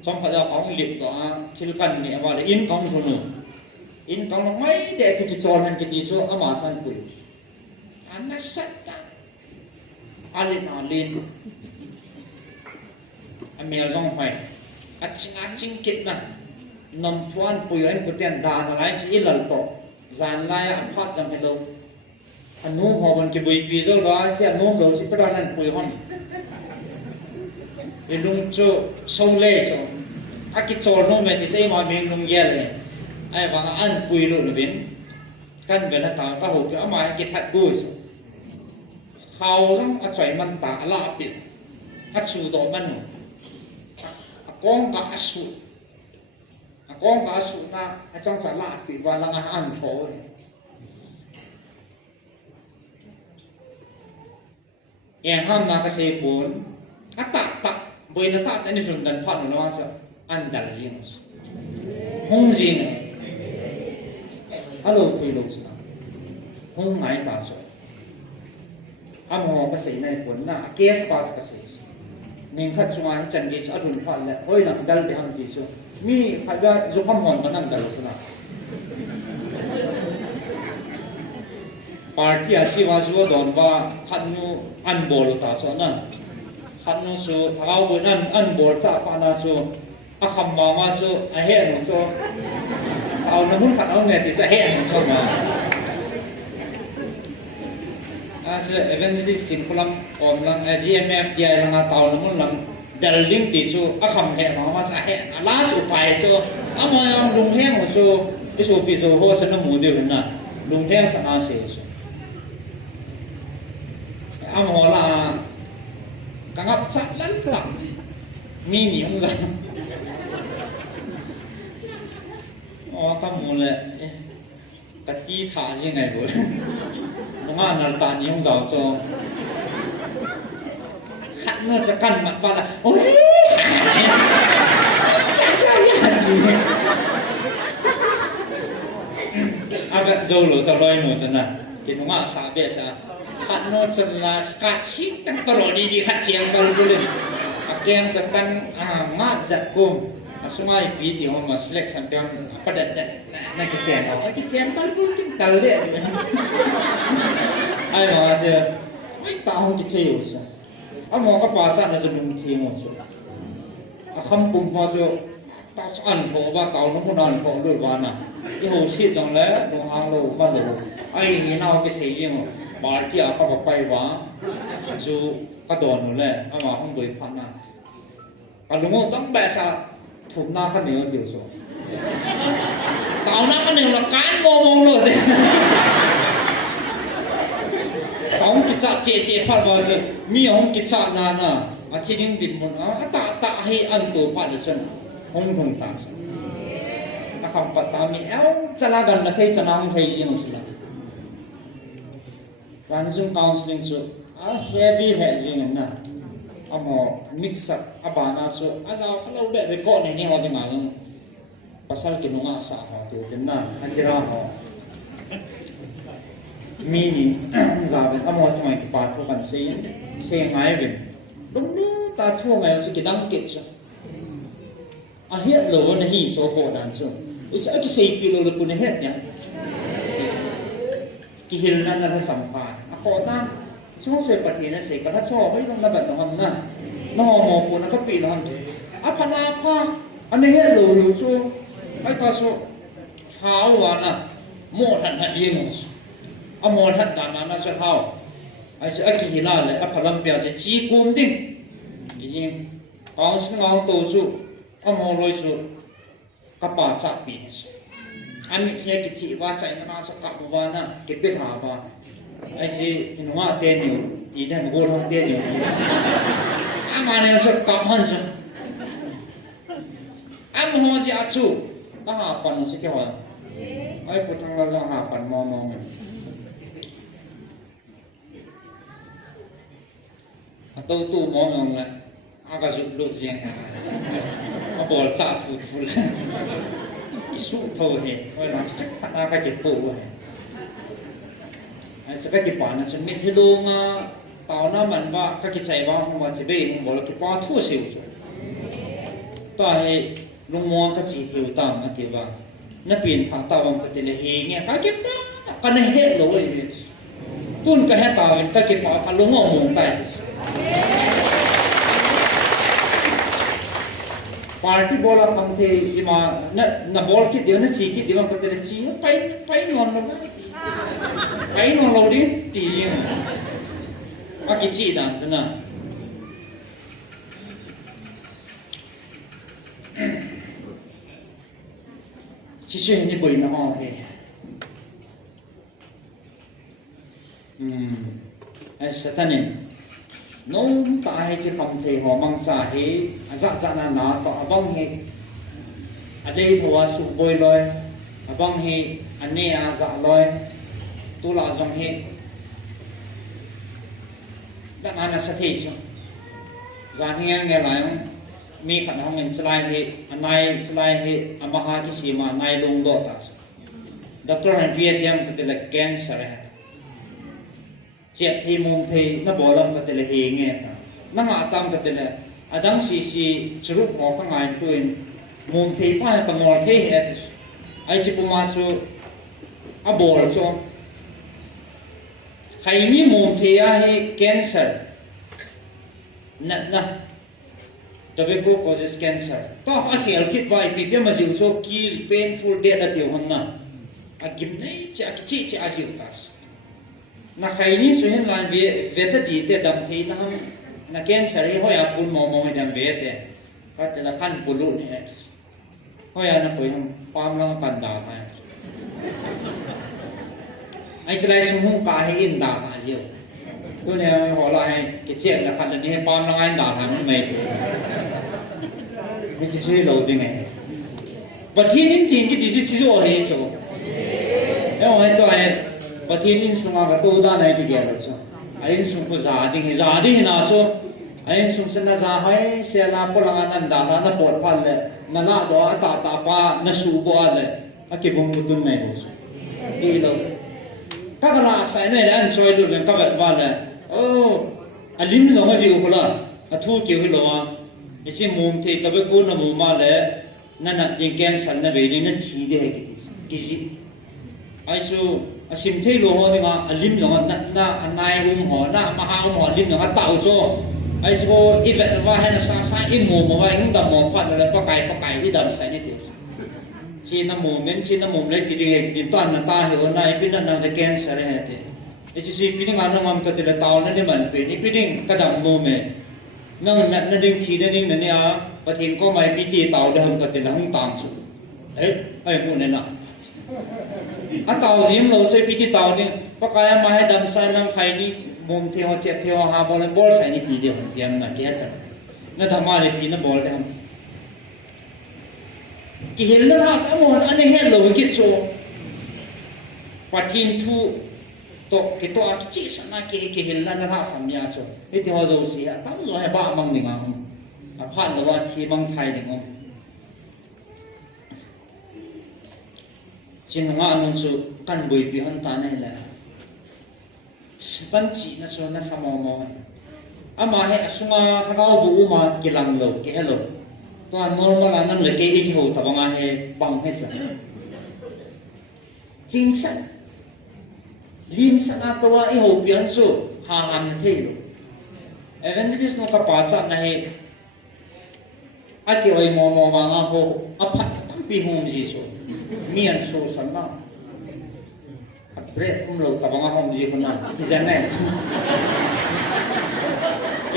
trong Phật giáo có một liệp đó thì cần nhẹ vào là in có một số in có nó mấy để thì cái tròn hành cái gì số ở mà sang quỷ anh nó sắt ta anh lên anh mèo trong phải anh chính kịch nè nằm phuan quỷ anh có tiền đàn là này chỉ lần tổ dàn lai anh phát trong cái đâu anh nuông họ vẫn cái bụi bì rồi đó sẽ nuông đầu sẽ bắt đầu ăn bụi hòn vì nuông cho sâu lê rồi các cái trò nuông này thì sẽ mà mình nuông dè này ai bảo ăn bụi luôn là biến căn về nó tạo các hộp cho mà cái thật bụi rồi khâu xong ăn xoay măng tả lạ biệt ăn sù tổ măng con cả sù na trong chả lạ biệt và là ăn thổ yang ham na kasi pun tak boy na ta ni sundan phat no so andal jin hong jin alo chi lo sa hong ngai ta so amo kasi nai pun na case pa kasi ning khat sunga chan gi adun phat la oi na dal de ham ti so mi phaja zo kham hon ban dal so na party asiwa zuwa don ba khanu an bol ta so na khanu so phao bu an bol sa pa na so a kham ma ma so a he no so au na mun khat au ne ti sa he no so ma a so evangelist tin pulam om lang gmf ti ai lang taw na mun lang dal ding ti so a kham he ma ma sa he la so pai so a ma yang lung he mo so isu pi so ho sa na mu de na lung he sa na se so amo là cả ngọc sẵn lắm lắm mi nhỉ không ra các mù lệ cả tí thả như ngày rồi đúng không là bạn nhỉ không giàu cho khăn nó sẽ cằn mặt qua là ôi chẳng ra gì vậy dâu lỗ sao loay nổi chân nào thì đúng không xả bệ xả khát nó chân là scat ship tăng tàu đi khát chiang vào luôn kem chân tăng mát giật cung số mai ví thì họ mà select sản phẩm phát đặt này cái chén đó cái chén vào luôn cái tàu đấy ai mà chưa mấy tao không cái chơi rồi sao mà các bà sao là dùng đúng tiền rồi không cùng vào rồi tao ăn phở và tao nó muốn ăn phở được vào nè cái hồ xịt trong đấy đồ hàng lâu bắt đầu ai nghĩ nào cái gì mà bà kia có bay quá dù có đòn nữa lẽ mà không đối phản nào còn đúng không tấm bè sa thùng na phát nhiều điều số tao na phát nhiều là cái mông rồi đấy không kịch chặt chế phát vào rồi mi không kịch chặt na à chỉ những điểm một tạ hay ăn tổ phát được chân không tạ không bắt tao mi eo chả là gần là thấy chả không thấy gì mà Ransom counseling so heavy hedging na amo mix up abana so azaw kalau be record ni wa de ngang pasal kinunga sa ho te tinna asira ho mini zabe amo sa mai pa tho kan se ngai bin dum nu ta tho ngai so kidang kit so a hiat lo na hi so ho dan so isa ki sei pi lo ku ne het ya ki hil na na sampha khó ta số sợi bát thì nó sẽ có thắt so với con là bận nó nè nó mò của nó có bị nó apa anh ấy hết lù số mấy ta số tháo vào nè một thật gì một một thật đàn nó sẽ tháo ai sẽ cái gì là lại apa làm biểu sẽ chỉ cung tinh gì còn sinh ngon tổ số mò lôi số các bạn sát bị anh ấy cái thị va chạy nó sẽ cặp vào nè cái biết hả vào ai si inunga tenyo ti den go long tenyo ama mà này số cặp hơn số anh hoa gì à chú ta hạ phần sẽ kêu à ai phụ thằng là hạ phần mò mò tôi tu mò mò lại aga giúp lụt riêng à bỏ trả thủ thủ lại cái số thôi hết coi nó chắc thằng nào cái bộ sẽ cái bản nó sẽ biết hello mà tao nó mình và cái chạy vào mà sẽ bị một cái bao thua xíu rồi tại lúc mua cái gì thiếu tầm thì vào nó biến thằng tao bằng cái là hì nghe cái đó cái này hết rồi tuôn cái hết tao cái bảo cái lúc mà muốn tại party bola không thì mà nó bol cái điều nó chỉ cái điều mà cái là chỉ nó bay ngon lắm bay ngon lâu đi thì mà cái gì đó chứ nào chỉ suy nghĩ bởi nó họ thì sẽ thân này nó tại chỉ không thể họ mang ra thì dạ dạ là nó tỏ bông thì ở đây thua sụp bôi rồi bông thì anh này dạ rồi tu là dòng thì đã mà nó sẽ thì chứ ra nghe nghe lại mi khả năng mình lại thì anh này lại thì anh mà hai cái gì mà này lung độ ta doctor anh biết em cái là cancer chết thì mồm thì nó bỏ lòng cái là hì nghe ta nó ngã tâm cái là ở đằng xì chụp họ cái ngày tuổi mồm thì phải cái mồi thì hết ai chỉ có mà số à bỏ số hay như mồm thì ai cancer nè tobacco causes cancer to a hel kit vai pi pe ma jiu so kill painful death at you honna a kim nei cha chi cha jiu tas na khaini so hen lan ve ta di te dam thei na cancer hi hoya pun mo dam ve te pat la kan pulu ne hoya na poi ham pam la pan da mai ai sai su hu ka hi in da ma jiu tôi nè hỏi lại cái chuyện là phần này pam la ai da thằng mày mình chỉ suy đầu tiên này và thiên nhiên thiên cái gì chứ chỉ rồi hết rồi em hỏi tôi và thiên nhiên sung cái tu ta này thì gì rồi chứ anh sung có giá đi nào chứ anh sung sinh ra hay xe là bao lần anh đã nó bột phần này nó nã đó ta pa nó sụp bỏ này cái bông bùn này rồi đi đâu các cái là sai này anh chơi được các vật vào này anh lim nó gì cũng là thu kiểu cái đó 이제 몸 태 있다 보고 나 몸말에 나나 땡캔 산나 베리는 지대 기지 아이수 심태로 하니가 알림 영어 나 나이 홈호나 마하 홈호 알림 영어 따오소 아이수 이베 와 하나 사사 이몸 와 힘다 뭐 파다 빠까이 이담 사이네 지나 몸면 지나 몸래 디디 딘또안 나 해오나 이비나 나 캔서 해테 이제 비딩 안나 맘 것들 따오는데 만 베니 비딩 까담 몸에 nâng nặng nó đinh chỉ đến đinh này à và thì có mấy cái gì tàu được không có thể là không tàn xuống đấy ai muốn này nè tàu gì lâu rồi cái tàu đi có cái mà hay đâm sai năng phải đi mồm theo chết theo hà bò lên bò sai như gì không tiêm là kia thật nó thằng mà để pin nó bò lên cái hiện nó thà sao mà anh ấy hết lâu cái chỗ và thiên thu cái chỉ sang cái hiện là nó sắm nhà rồi cái thì họ rồi xí tao rồi hay ba mang đi ngang phát làว่าที่บางไทยđi ngang chỉ là ngã nó số căn bụi bị hân tan này là ban chỉ nó số nó sao mà mà hệ sung thằng ao vũ mà cái làm lẩu cái hello toàn normal là năng lực cái hồ tập bằng hệ bằng hết rồi chính xác lim sana towa I ho pian su ha ham na thelo evangelist no ka pa cha na he ati oi mo wa nga ho aphat tam pi hom ji so mian so san na bre kum lo ta nga hom ji kun na ki zanes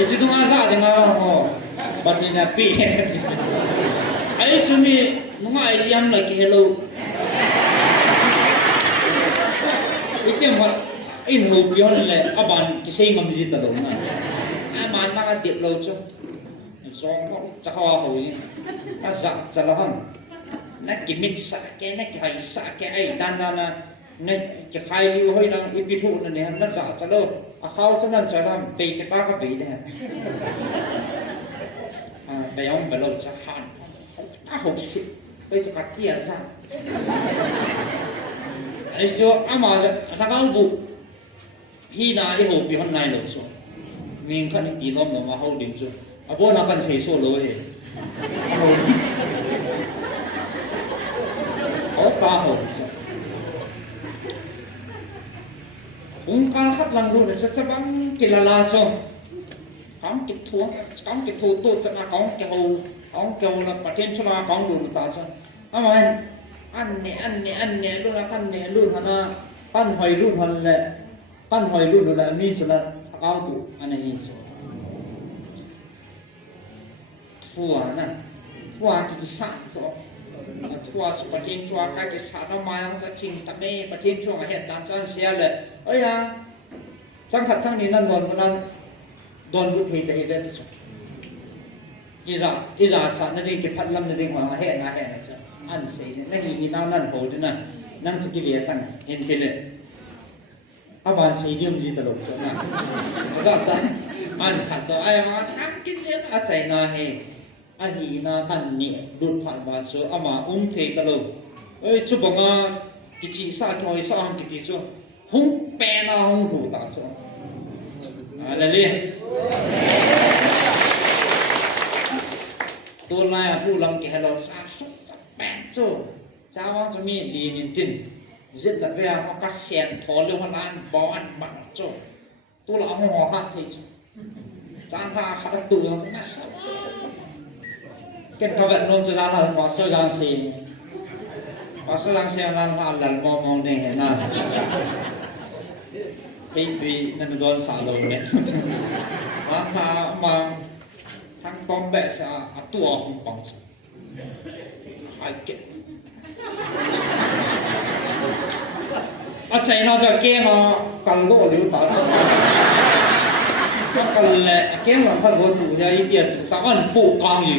e ji du ma za de nga ho ba ti na pi ai su mi nga ai yam la ki hello itu yang in ho pion le aban kisay ngam ji ta lo na aman na ka tip lo cho zong nó chắc hoa hồi nó giặc chả là không nó chỉ mít sạ cái nó cái sạ cái ấy đan đan là nó chỉ khai lưu hơi năng ít bị thụ này nó giặc chả đâu khâu cho nên chả làm bị cái ba cái bị này bây ông bây giờ chắc hẳn học sĩ bây giờ các tia ra ấy số mà thằng ông vụ hi na đi học bị hôm nay rồi số mình khăn đi tìm mà hậu điểm số bố nó cần phải số lỗi hết có ta học cũng có khát lần luôn là sẽ bắn cái là số con cái thua tốt sẽ là con kêu là phát triển cho là con đường ta số mà anh nè luôn là anh nè luôn là anh hỏi luôn là mi số là cao cụ anh ấy số thua cái sản số thua số phát triển cho cái sản nó mai nó sẽ chỉnh tập mê phát triển cho hiện đang cho xe là ấy à chẳng thật chẳng nên đòn bút thì đấy đấy chứ bây giờ chả nó đi cái phát lâm nó đi ngoài hẹn là sao ăn xí nó hi nào năn hồ đấy nè năn chỉ cái việc thằng hiện cái này bạn xí điểm gì tao lục xuống nè rõ ràng ăn khát đó ai mà chẳng cái gì à xài na hè à hi na thằng nhẹ đột phản vào số mà thì tao lục ơi chú bảo nga cái chỉ sa thôi sa hàng cái gì hung bè na hung hủ ta số là liền tôi lại phụ lòng cái hello sa sút bè số cháu ăn cho mình đi nhìn tin rất là về họ cắt xén thò lưu hoàn an bỏ ăn bằng chỗ tôi là ông họ hát thì chẳng ha khá đặc tù nó sẽ nát sâu cái các bạn nôm cho ra là họ sơ giang xì họ sơ giang xì là họ lần mò này nè khi tùy nên mình đoán xả đầu này mà thằng con bé sẽ tua không bằng hai kiện chạy nó cho kia mà cần độ liều tao nó cần lệ kia là phải vô tủ nhà ít tiền tao ăn bộ con gì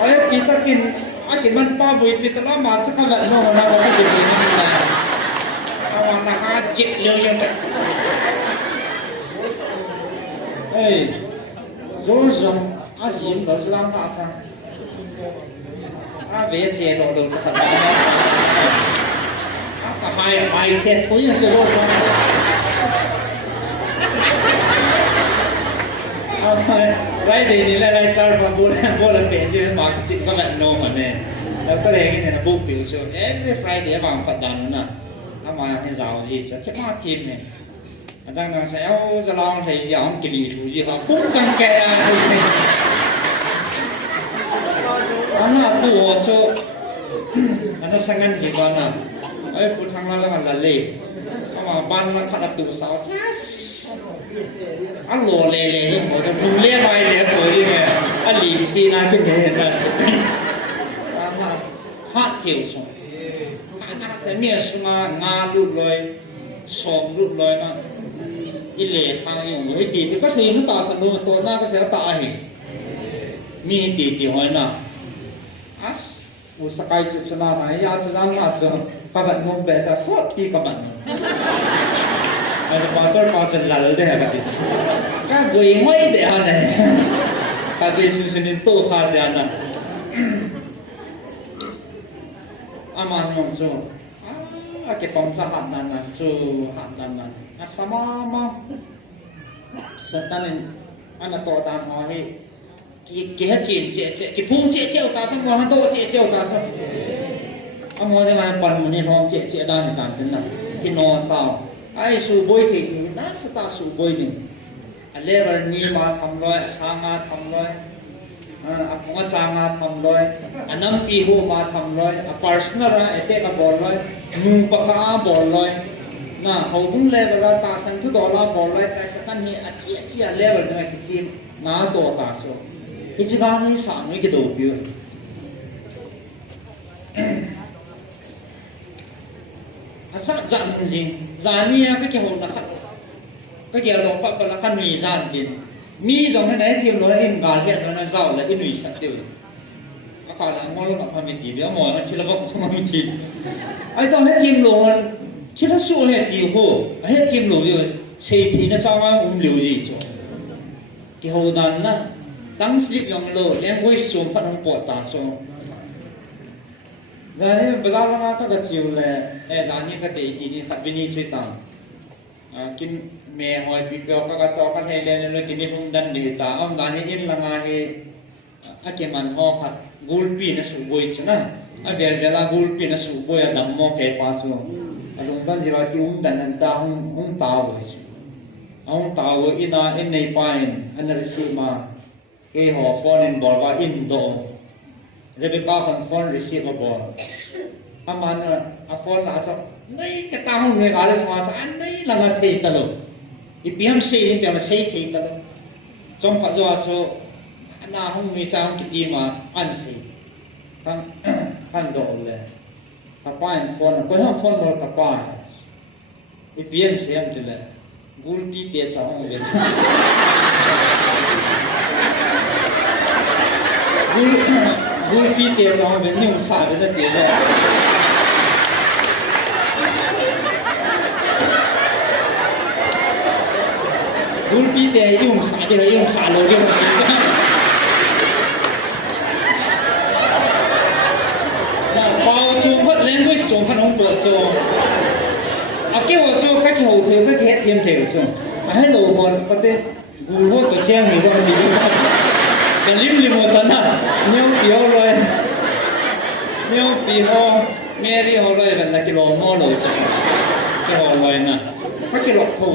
ấy khi ta kinh mình ba buổi khi ta làm mà sẽ không vận đâu mà cái gì này mà ta chịu liều như vậy ấy rồi dùng dính đó là làm ta chăng về thế nó đâu chắc là hai thế thôi nhưng chưa rồi vậy thì lại phải bố là bé chứ mà chỉ có bạn nô mà nèแล้วก็เลยcái này là bố biểu số every Friday vào Phật đàn nữa nè mà cái giàu gì sẽ chết mất team này đang là sẽ ra long thì gì ông cái gì thủ gì họ cũng chẳng kè nó tua số nó sang ngân gì con à ấy phụ thằng nó là lệ mà ban nó khá là tụ sáu ăn lò lệ nhưng mà nó bung lệ bài lệ thôi đi nè ăn lì thì na cái này là hát thiểu số cái này là nga lụt rồi sòng lụt rồi mà cái lệ thang dùng cái gì thì có gì nó tạo sản luôn tôi na có sẽ tạo hình mi thì hỏi nào usakay cho na này ya cho rằng là cho các bạn mong bé sẽ sót đi các bạn mà pastor lal đấy hả bạn các buổi mấy đấy hả này các bạn suy nghĩ tổ khá đấy hả aman mong cho cái tông sa hạt nan cho hạt nan sama mà satan anh là tổ đàn họ hay cái hết chuyện cái phun chuyện ta xong rồi hắn tô chuyện ta xong ông ngồi đây mà bận một niệm hôm chuyện đa thì cảm thấy là cái nó tao ai sủ bôi thì nó sẽ ta sủ bôi đi level ni mà thầm rồi sang mà thầm rồi ông sang mà thầm rồi năm pi hồ mà thầm rồi personal ra ete cái ball rồi nu baka ball rồi na hậu cũng level ra ta sang thu $2 ball rồi ta sẽ tan hi chia level nữa cái chim na to ta số cái gì đó thì sáng cái đầu biểu rất dặn gì giá ni cái hồ là khát cái kiểu đó bắt là căn mì gian tiền mi giống cái đấy thì nó in gà hiện nó giàu là in mì sạch tiêu các bạn là ngon lúc nào mà mình chỉ biết mồi nó chỉ là bốc không mình chỉ ai cho hết team luôn chỉ là số hết tiêu hồ hết team luôn rồi xây thì nó sao mà liều gì rồi cái hồ đàn đó đăng slip dùng lô em quay xuống phát không bỏ tạt xuống rồi bây giờ là các cái chiều là giá như cái tỷ thì phát vini chơi tặng kinh mẹ hỏi bị béo các cháu các thầy lên rồi kinh không đan để ta ông đàn hết in là ngay cái màn ho khát gulpi nó sụp bôi chứ na bây là gulpi nó sụp bôi đầm mò cái pa xuống lúc đó chỉ là cái đàn ta không tao rồi ông tao rồi in này pain anh là gì mà cái họ phone in bỏ vào in đồ Rebecca con phone receive bỏ mà phone là cho này cái tao không người gọi là sao anh này là người thầy ta luôn ít biếng xây thì chẳng là xây thầy ta luôn trong họ do số anh nào không người sao cái gì mà ăn xây thằng đồ là các bạn phone là કોઈ không phone rồi các bạn ít biếng xây em thì là gulpi tiệt sao không biết gulpi tiệt sao không biết nhưng sao biết là tiệt rồi gulpi tiệt dùng xả lô dùng bao chung phát lên với xuống phát không bột xuống cái hồ xuống các hồ thiếu các hệ thêm thiếu xuống hết lô một có thể gul hốt tổ chen thì có gì đó cái lim một tấn à nhiều biểu rồi nhiều biểu Mary hồ rồi vẫn là cái lô mò rồi cái hồ rồi nè các cái lọc thô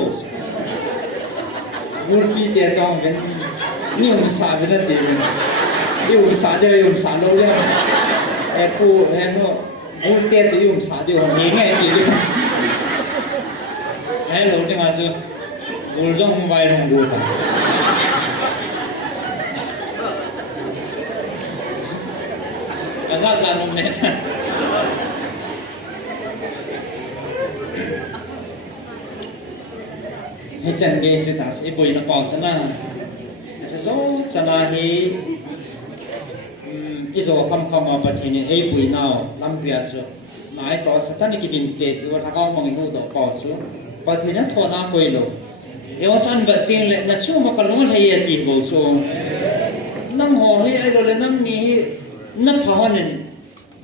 gulpi tiệt trong vẫn nhiều xả vẫn là tiệt nhiều xả đây dùng xả lâu đấy phụ nó gulpi sẽ dùng xả điều nhí nghe gì chứ hay lâu chứ mà chưa gul trong không vay đồng đủ ra nông nétให้จันเกสุดท้ายปุยนับปอนชนะจะโซ่ชนะให้อีโซคำมาปฏิเนให้ปุยน่าวลำเบียสุนายต่อสถานีกินเตตัวถ้าเขามองหูต่อปอนสุปฏิเนทอนาปุยโลเดี๋ยวฉันบัดติ้งเลยนัดช่วงมากันลงให้ยตีโบสูน้ำหอให้ไอ้เราเลยน้ำนี้นับพอหนึ่ง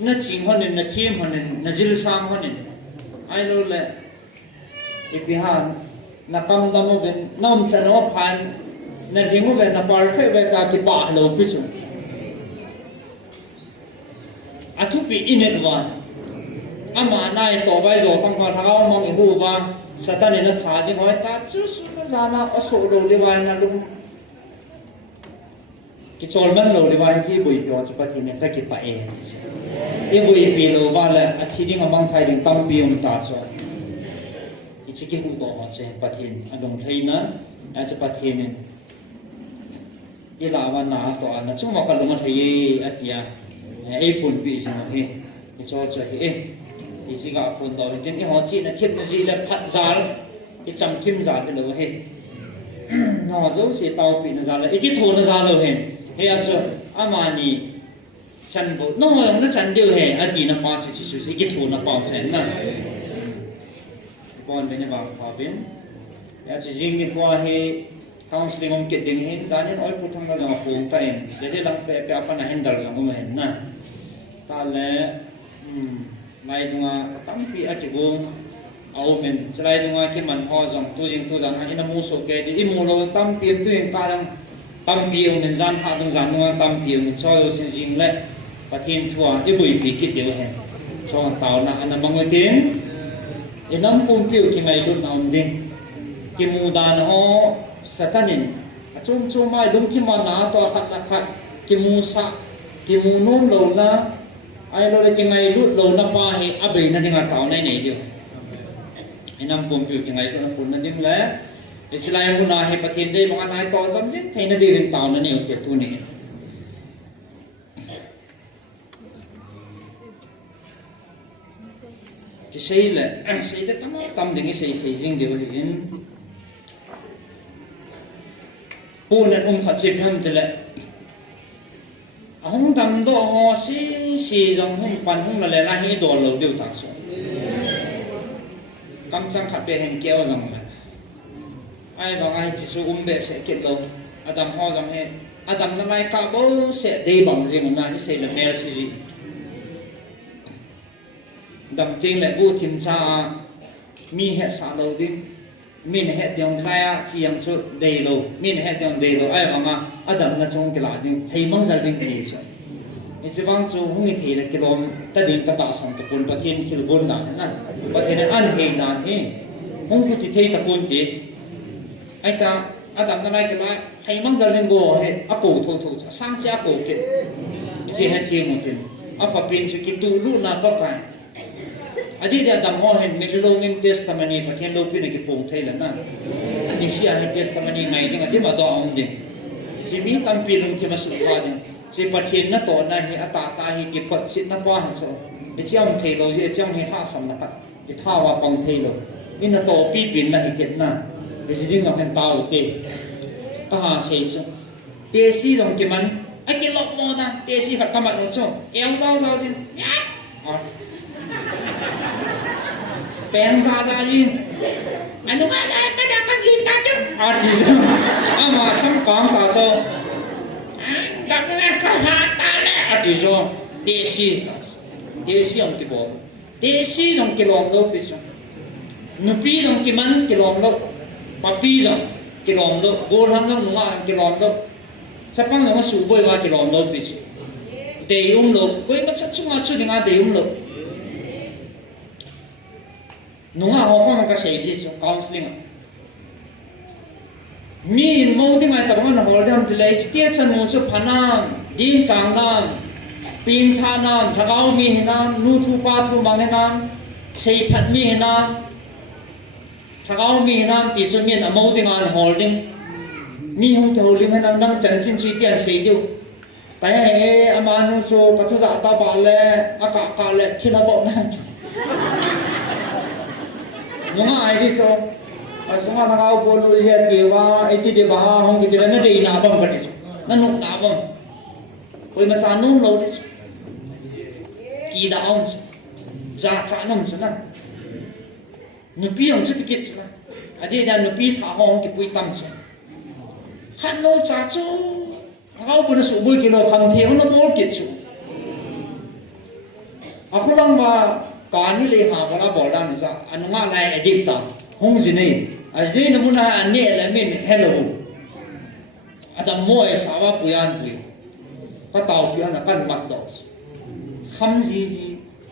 นับจิงพอหนึ่งนับเทียมพอหนึ่งนับจิลซังพอหนึ่งไอ้เราเลยอีกพิหารนักกำดำเป็นน้ำจันทร์พันนักหิมเป็นนัก perfect เป็นการที่บ้าเราพิสูจน์อาทุปีอินเดียวันอามาในต่อไปโจฟังพอถ้าเขามองอีกหูว่าสถานีนักข่าวที่เขาให้ตัดจุดสุดจานะอโศกโลดีวันนั่นลุงกิจวัตรมันโลดีวันที่บุยปีวันสุภาพที่เนี่ยก็กิจไปเองอีบุยปีโลวันละอาทิตย์นี้งมังไทยถึงตั้งปีองตาสวอีกกี่หูต่อมาเช่นปะทินอันลงไทยนั้นอาจจะปะทินเนี่ยอีลาวันนาต่ออันนั้นช่วงวันกันลงมาไทยอาทิตย์ไอ้ปุ่นปีสิมาเฮ้อีโซ่จะเฮ้อีสิกาปุ่นต่อจนอีหัวจีนเทียบจีนพัดซาลอีจำคิมซาลไปเลยเฮ้น่าจะเสียเตาปีนซาลอีกี่โทนซาลเลยเฮ้อาศัยอามานีจันบุน้องนั่นจันเดียวเฮ้อดีนับปาชิชิชิอีกี่โทนนับปาเซนน่ะcòn bên nhà bảo hòa biến, chỉ riêng cái qua he thằng sinh ông kết định he, giá nên nói phút thằng đó là phụng tay, để thế làm bé bé apa nahin dal sang ông hen na, ta lẽ mai dunga tam pi ở chỗ gồm, ao men, selai dunga cái màn hoa dòng tu jing tu dàn hay na mu so ke, thì imu lo tam pi tu yang ta yang tam pi ông men dàn hạ dung dàn dunga tam pi ông cho yo sinh jing lẽ, và thiên thua ibui pi kit điều hen, so tao na anh mang tiếng inam kumpiu ki ngai lut na ding ki mudan ho satanin achum chum mai dum ki ma na to khat na khat ki musa ki munum lo na ai lo le ki ngai lut lo na pa he abe na dinga taw nai nei dio inam kumpiu ki ngai lut na pun na ding le islai mu na he pathin de ma nai to sam jin thein na de rin taw na ne te tu ni cái xây là xây đó tâm định cái xây dựng điều hiện pu nên khát chim ham thế lệ hong đam do ho si dòng hen pan hong là la hi do lo điều ta so cam chang khát be hen keo dòng là ai bằng ai chỉ số be sẽ kết lo adam ho dòng hen adam na mai ka bo sẽ đi bằng gì mà na sẽ là mer gì đam tiếng lại bu thìm cha mi hệ sa lâu đi min hệ tiếng lai siam chút đầy lâu min hệ tiếng đầy lâu ai mà adam na trong cái là đi thấy mong giờ đi gì chứ cái gì bang chú không thì là cái lom ta đi ta tạo sang tập quân bắt thiên chỉ quân đàn na bắt thiên ăn hay đàn thế không có chỉ thấy tập quân thế ai ta adam na mai cái lại thấy mong giờ lên bò hết áp cổ thô thô sang chỉ áp cổ cái gì hết thiên một thiên áp phải pin chỉ cái tu lu na bắt phải adi dia dam ho hen melongin testimony pathian lo pin ki phong thai la na ni sia hen testimony mai ding ati ma do om ding si mi tam pi lung thima su pa ding si pathian na to na hi ata ta hi ki phat sit na pa ha so e chiam thei lo je chiam hi ha sam na ta ki tha wa pong thei lo in na to pi pin na hi ket na residing of hen tao te ka ha sei so te si dong ki man a ki lok mo da te si khat ka ma no so eo lao din bèn ra gì anh đúng ai cái đó con gì ta chứ thì sao mà sống con ta cho gặp cái có sao ta đấy thì sao địa si ông cái bộ địa si ông cái lòng đâu biết sao nụ pi ông cái mắn cái lòng đâu bà pi ông cái lòng đâu bố làm đâu đúng không cái lòng đâu sắp bằng nó sụp bơi vào cái lòng đâu biết sao để đâu với mất sắp chung chút thì ngay để đâu nung a ho ko ka sei ji so counseling mi mo ti mai ta bang na hol dam ti lai che chan mo so phanam dim chang nam pin tha nam thagau mi hinam nu thu pa thu mang nam sei phat mi hinam thagau mi hinam ti so min amo ti ngan holding mi hung to holding hinam nang chan chin chi tian sei diu tai e amanu so ka thu za ta ba le aka ka le thina bo na nunga ai đi so sunga na ngau bolu je kewa eti de ba hong ki na de na bam pati so na nuk na bam koi ma sa num lo de ki da ong za cha num so na nu pi ong chu ti kit so na adi da nu pi tha hong ki pui tam so han no cha chu ngau bu na su bui ki lo kham theu na mo kit so aku lang baการนี่เลยหาเวลาบอกได้หรือสักอันนั้นอะไรอดีตต่างห้องสินี่อันนี้น้ำมันอันนี้อะไรไม่เฮลโลอาจจะมั่วสาวปุยอันปุยก็ต่อปุยอันนั้นกันมัดดอกคำจี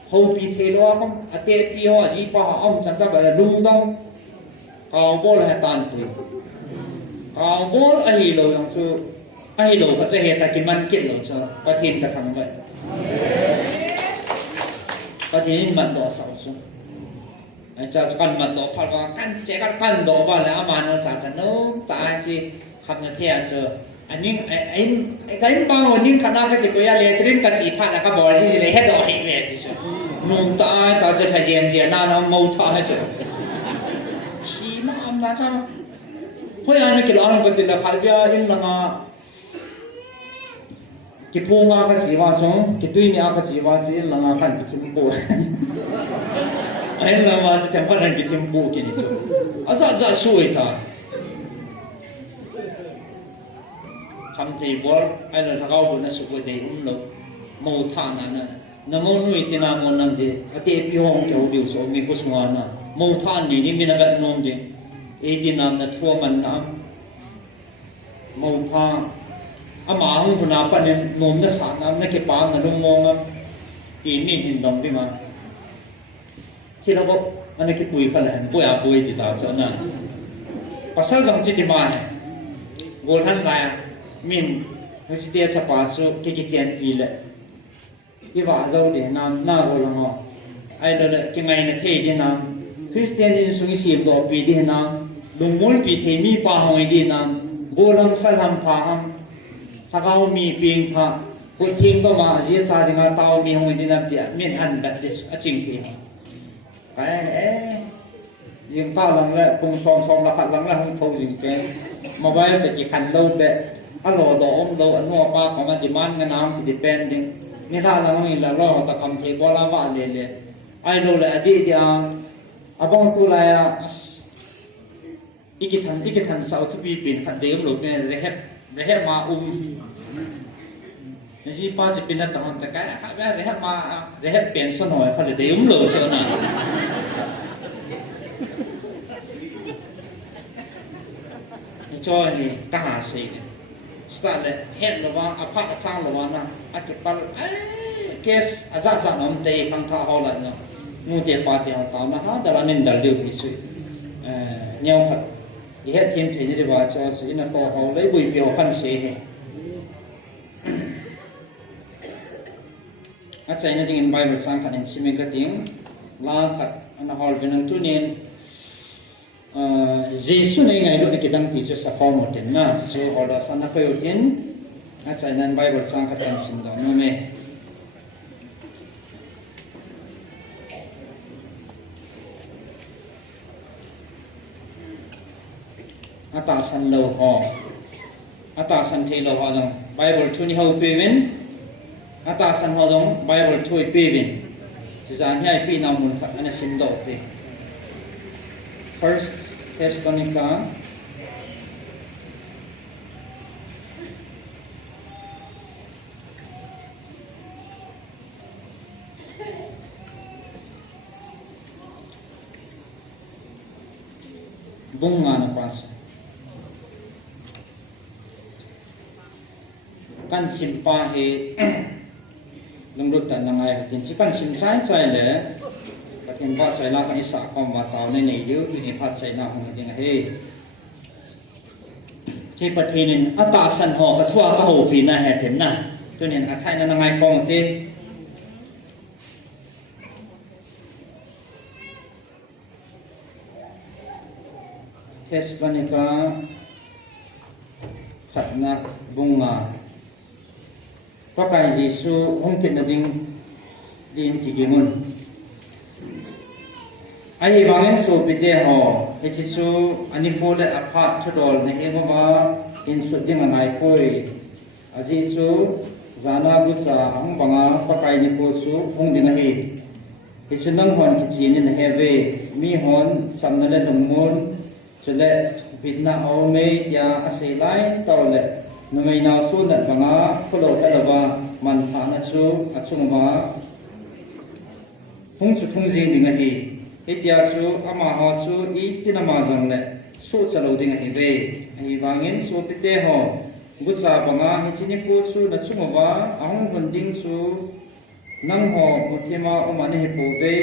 เขาปีเทโลก็อาเตปีหัวจีป้าอ้อมจันทร์แบบลุงดองเขาบอลให้ตันปุยเขาบอลไอ้โลยังชูไอ้โลก็จะเหตุการณ์มันเกิดหรอจ้ะประเทศกระทำไว้ประเทศมันดอสาวสุดไอ้เจ้ากันมันดอพัลก็กันเจ้ากันดอว่าแล้วมาโนจ่าจะโน้ตายจีคำนั้นเทียเชื่ออันนี้ไอ้กันบางวันนี้ขณะที่ตัวยันเลี้ยตรินกันจีพันแล้วก็บอกที่จะเลยให้ดอให้เวทีเชื่อนุ่มตายตาจะพยายามเจียน่าน้องมูท่าให้เชื่อชีมาอำนาจจ้าเพราะอันนี้กิโลนึงก็ติดแล้วพัลเบียอินลังอ่ะกิพูงาก็สีว่าสงกิตุยนี่อาก็สีว่าสิอินลังอ่ะขันกิทิมปูไอ้ลังมาจะทำพันกิทิมปูกินนี่ชั่วอาซาจะช่วยท่าคำที่บอกไอ้เราถ้าเขาบุญสุขได้เรามูท่านั้นนะน้ำมันนุ่ยที่น้ำมันนั่นดีอาทิตย์พี่ห้องเจ้าดิวสมีกุศลนะมูท่านี่มีนักนมดีไอ้ที่น้ำนั้นทั่วมันน้ำมูท่าอามาห้องทุนาปันเนี่ยนมนั้นสารน้ำนั่นแค่ปานนั่นลุงมองอ่ะตีมีหินดำดีมาที่เราบอกอันนี้คือปุยพันเลยปุยอาปุยติดตาเสนาภาษาจังจิตมาเนี่ยโกลทันไลมินวิจิตรจะปัสสุกิจเจนปีเลยที่ว่าเจ้าเดียนามน่าโกลังอ่ะไอ้เด็กที่ไงเนี่ยเที่ยดีนามคริสเตียนที่สุวิสิบดอกปีดีนามลุงมูลปีเที่ยมีป่าหอยดีนามโกลังฟัลฮัมป่าฮัมถ้าเขามีปีนท่าพุทธิงก็มาเสียสาดิงาเตามีหอยดีนามเดียมินอันแบบเด็กจริงที่ไอ้ยิงตาหลังแล้วปุงซองละขัดหลังแล้วหงทงจริงแก mobile te ki khan lo be alo do om lo anu pa ko ma demand nga nam ki depending ni la la ngi la lo ta kam the bola ba le le ai lo le adi dia abong tu la ya ikithan sau thu bi pin khat de lo me rehep ma nasi pa si pinat tahun tak kaya rehep pension hoy khat de lo che na cho ni ta sei ne start le het lo wa apa chang lo wa na akipal kes aza nom te khang tha ho la no mu te pa te ta na ha da nin dal diu ti su nhau khat het thêm thì như vậy cho sự là to hậu lấy bùi biểu phân sĩ thì ở đây nó tiếng Bible sang khẩn xin mấy cái tiếng la khẩn nó hỏi về năng tu niệm Giêsu này ngày lúc này cái đăng ký cho sa con một tiếng na cho họ đã sang nó phải tiếng ở đây nó Bible sang khẩn xin đó nó mê atasan lo ho atasan the lo ho dong Bible thu ni ho pevin atasan ho dong Bible thu pevin si jan hai pi na mun khat ana sim do te First Thessalonica bunga na pas kan simpa he lunglut ta nangai tin chi kan sim chai chai le patin ba chai la kan isa kom ba taw nei nei diu ti ni phat chai na hong ding he chi pathinin ata san ho ka thua ka ho pi na he them na tunin athai na nangai kom te Thessalonica khatna bunga pakai Giêsu hong tin na ding ki gimun ai wangin so pite ho he chi chu ani ko le apha thodol ne he ba in su ding anai poi aji chu zana bu cha hong banga pakai ni ko su hong ding he he chu nang hon ki chi ni he ve mi hon samna le lungmun chule bitna ome ya aselai tole numai na su na banga pholo kalaba man tha na chu achungwa hung chu phung jing ding hi itia chu ama ha chu I tinama jong le su chalo ding hi ve hi wangin su pite ho busa banga hi chini pu su na chungwa ahung hunding su nang ho muthima omani hi pu ve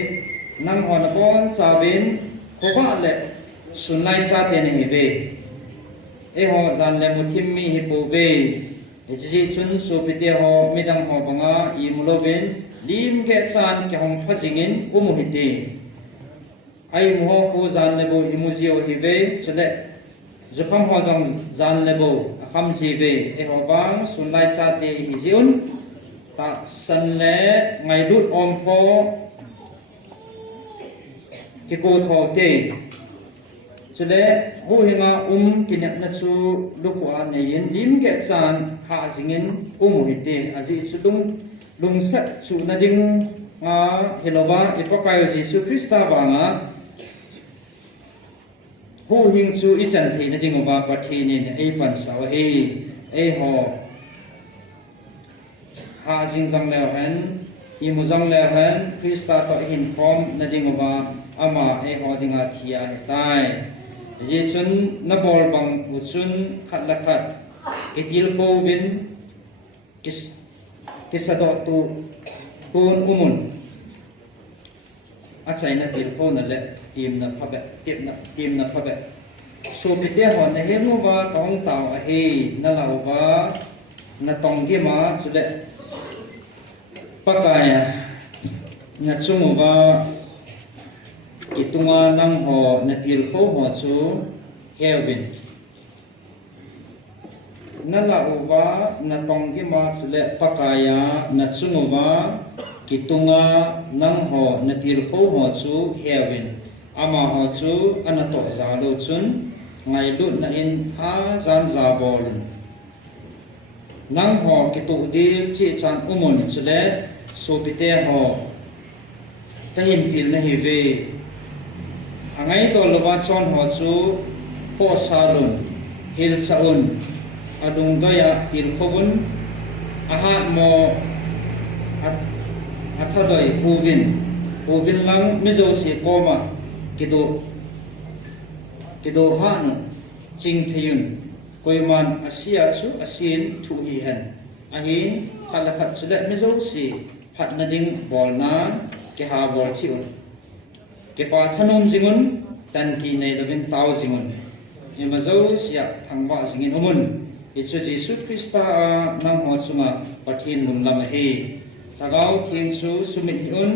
nang ho na bon savin khoba le sunlai cha te ne hi ve e ho zan le muthim mi hi pu ve ji chun su pite ho midang ho banga I mulovin lim ke chan ke hong phajingin hi te ai mu ho ku zan le bo imuzio hi ve chule zupam ho jong zan le bo kham ji ve e ho bang sunlai cha te hi jiun ta san le ngai lut om pho ki ko tho te chule hu hinga kinep na chu lukwa ne yin lim ge chan ha jingin hi te aji chu lung sat chu na ding nga helova ipakai Jesu Krista banga hu hing chu I chan the na ding ba pathi ni ei pan saw ei ho ha jing jang le han I mu jang le han Krista to hin form na ding ba ama ei ho dinga thia he tai je chun na bol bang pu chun khat la khat kitil po bin kisado tu kun umun achai na til po na le tim na phabe tim na phabe so pite ho na he no ba tong taw a he na law ba na tong ge ma su le pakaya na chumu ba kitunga nang ho na til po ho chu heaven na la uba na tongki ma sule pakaya na chunuba kitunga nang ho na til po ho chu heaven ama ho chu ana to za lo chun ngày lut na in a zan za bol nang ho ki tu dil chi chan umun chule sobite ho tahin til na hi ve angai to lowa chon ho chu po salun hil saun adung doya til khobun aha mo athadoi uvin lang mizo si koma kido hanu ching thayun koiman asia chu asin thu hi han ahin khalakhat chule mizo si phatna ding bolna ke ha bol chiun ke pa thanom jingun tan ki nei lovin taw jingun emazo sia thangwa jingin umun ichu Jesu Krista nang ho chunga pathin lum lam hi tagaw thing chu sumit hiun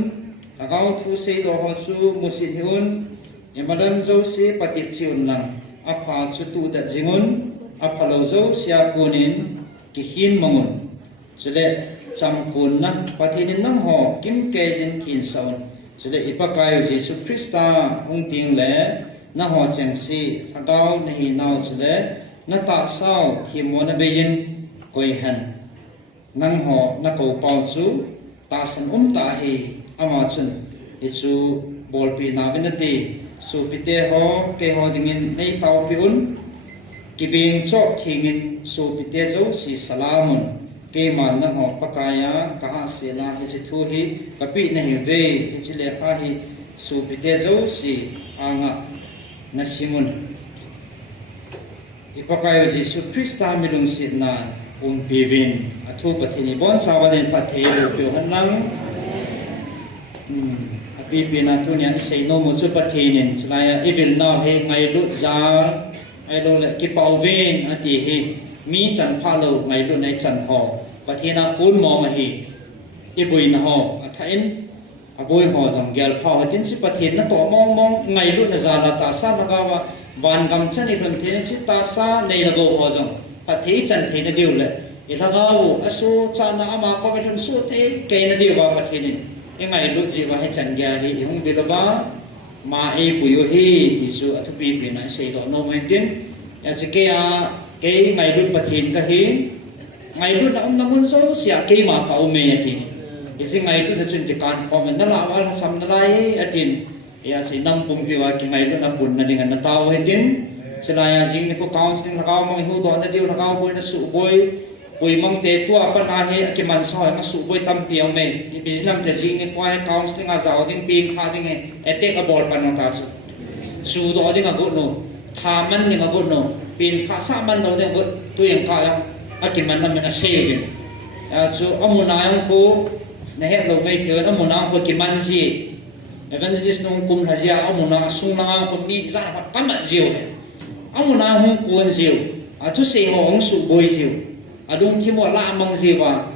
tagaw thu sei do ho chu musit hiun emalam zo si patip chiun lang apha chu tu da jingun aphalo zo sia kunin ki hin mangun chule chamkun na pathinin nam ho kim ke jin thin saun chule ipakai Jesu Krista ung ting le na ho cheng si agaw nahi naw chule na ta sao thimo na bejin koi han nang ho na ko pau chu ta san ta hi ama chun ichu bol pi na vinati su pite ho ke ho dingin nei tau pi un ki bing chok thingin su pite zo si salamun ke man na ho pakaya ka ha se la hi chi thu hi ka pi na hi ve hi chi le kha hi su pite zo si anga na simun ipakayo Jesu Krista milung sit na pivin athu pathini bon sawanin pathelo pyo hanlang api na tu nian sei no mo chu pathinin chlaya evil na he ngai lut zal ai lo le ki pau ven ati hi mi chan phalo ngai lut nai chan ho pathina kun mo ma hi ibui na ho athain aboi ho jong gel phaw tin si pathin na to mong ngai lut na zala ta sa lagawa van gam chani rum the chi ta sa nei la go ho jong pathi chan the na diu le ilagawu asu chana ama ko be su the ke na diu ba pathinin engai lu ji ba he chan gya hi hung bilaba ma e puyo hi ti su athu pi pi na sei do no maintain ya chi ke a ke ngai lu pathin ka hi ngai lu na namun so sia ke ma ka ume ya ti isi ngai lu na chun ti kan ko men na la wa sam na lai atin ya si nam pum pi wa ki ngai lu na bun na ding na taw he tin selaya jing ko counseling lagaw mang hu do na diu lagaw boy na su boy ui mong te tua pa na he ki man so ma su boy tam piao me ki business te jing ko he counseling a zaw ding pin kha ding e ete ka bor pa no ta su do ding a go no tha man ni ma go no pin kha sa man no de go tu yang ka ya a ki man na me na se ge a su amuna yang ko na he lo me the amuna ko ki man ji evangelist nong kum hajia amuna sung na ko ni za pa kama jiu he amuna hung kuan jiu a thu se ho ong su boy jiu adung thi mo la mang jiu wa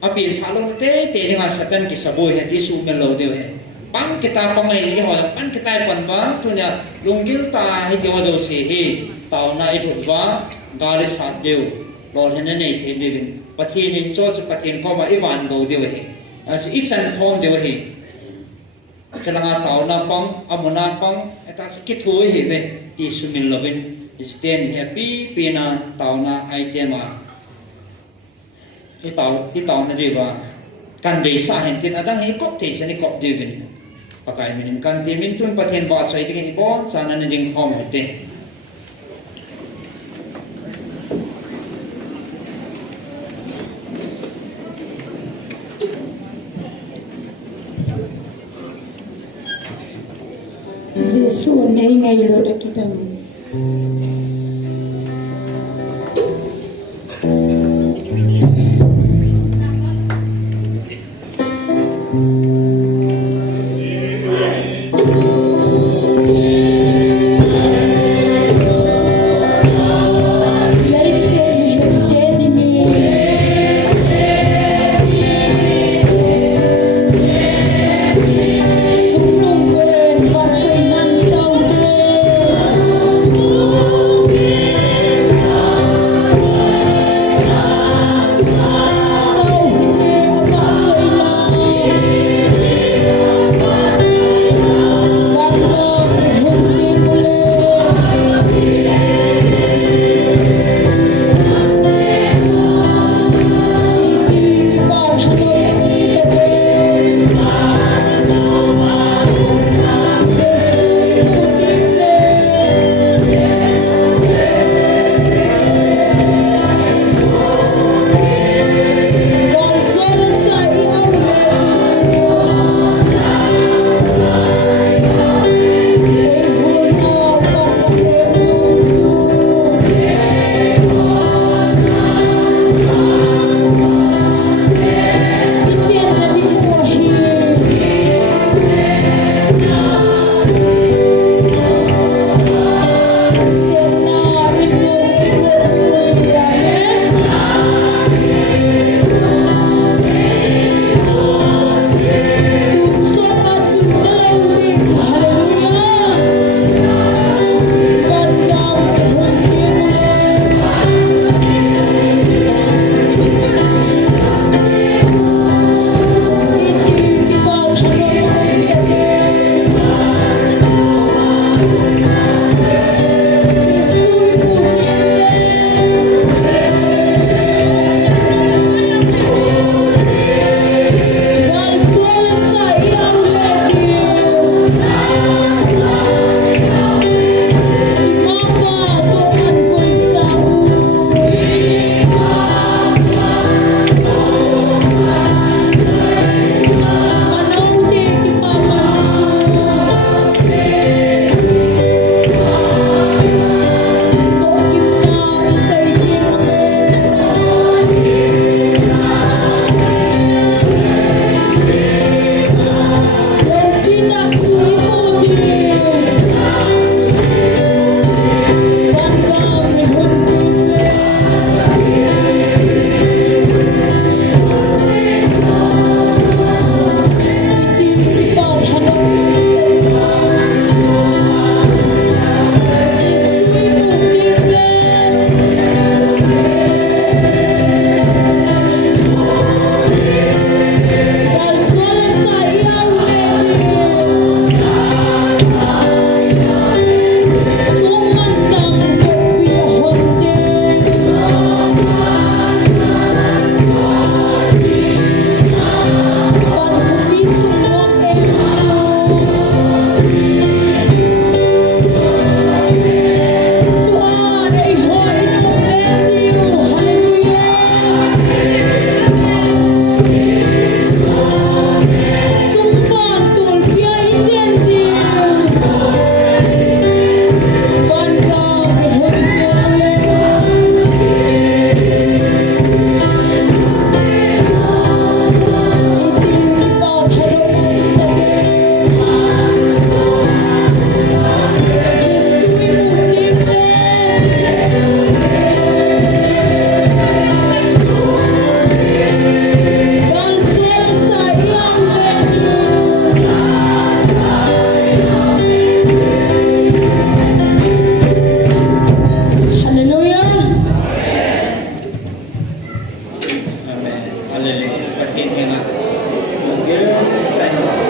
a pin tha lo te nga sakan ki saboy he ti su me lo de he pan kita pangai hi ho pan kita pan ba tu nya lungil ta hi ti wa jo si hi tau na i bu wa gari sat deu lo he ne nei the de bin pathi ni so su pathin ko ma i wan go de he a si i chan khom de he chalanga tau na pang amuna pang eta ki thui he ve ti sumin lovin stand happy pina tau na item a ti tau na de ba kan de sa hen tin adang he kop te sani kop de vin pakai min kan ti min tun pathen ba sai ti bon sana na ding hom te Giêsu nei ngay lo da kitang Hãy subscribe cho kênh Ghiền Mì Gõ để không bỏ lỡ Hallelujah. Patient nga. Okay.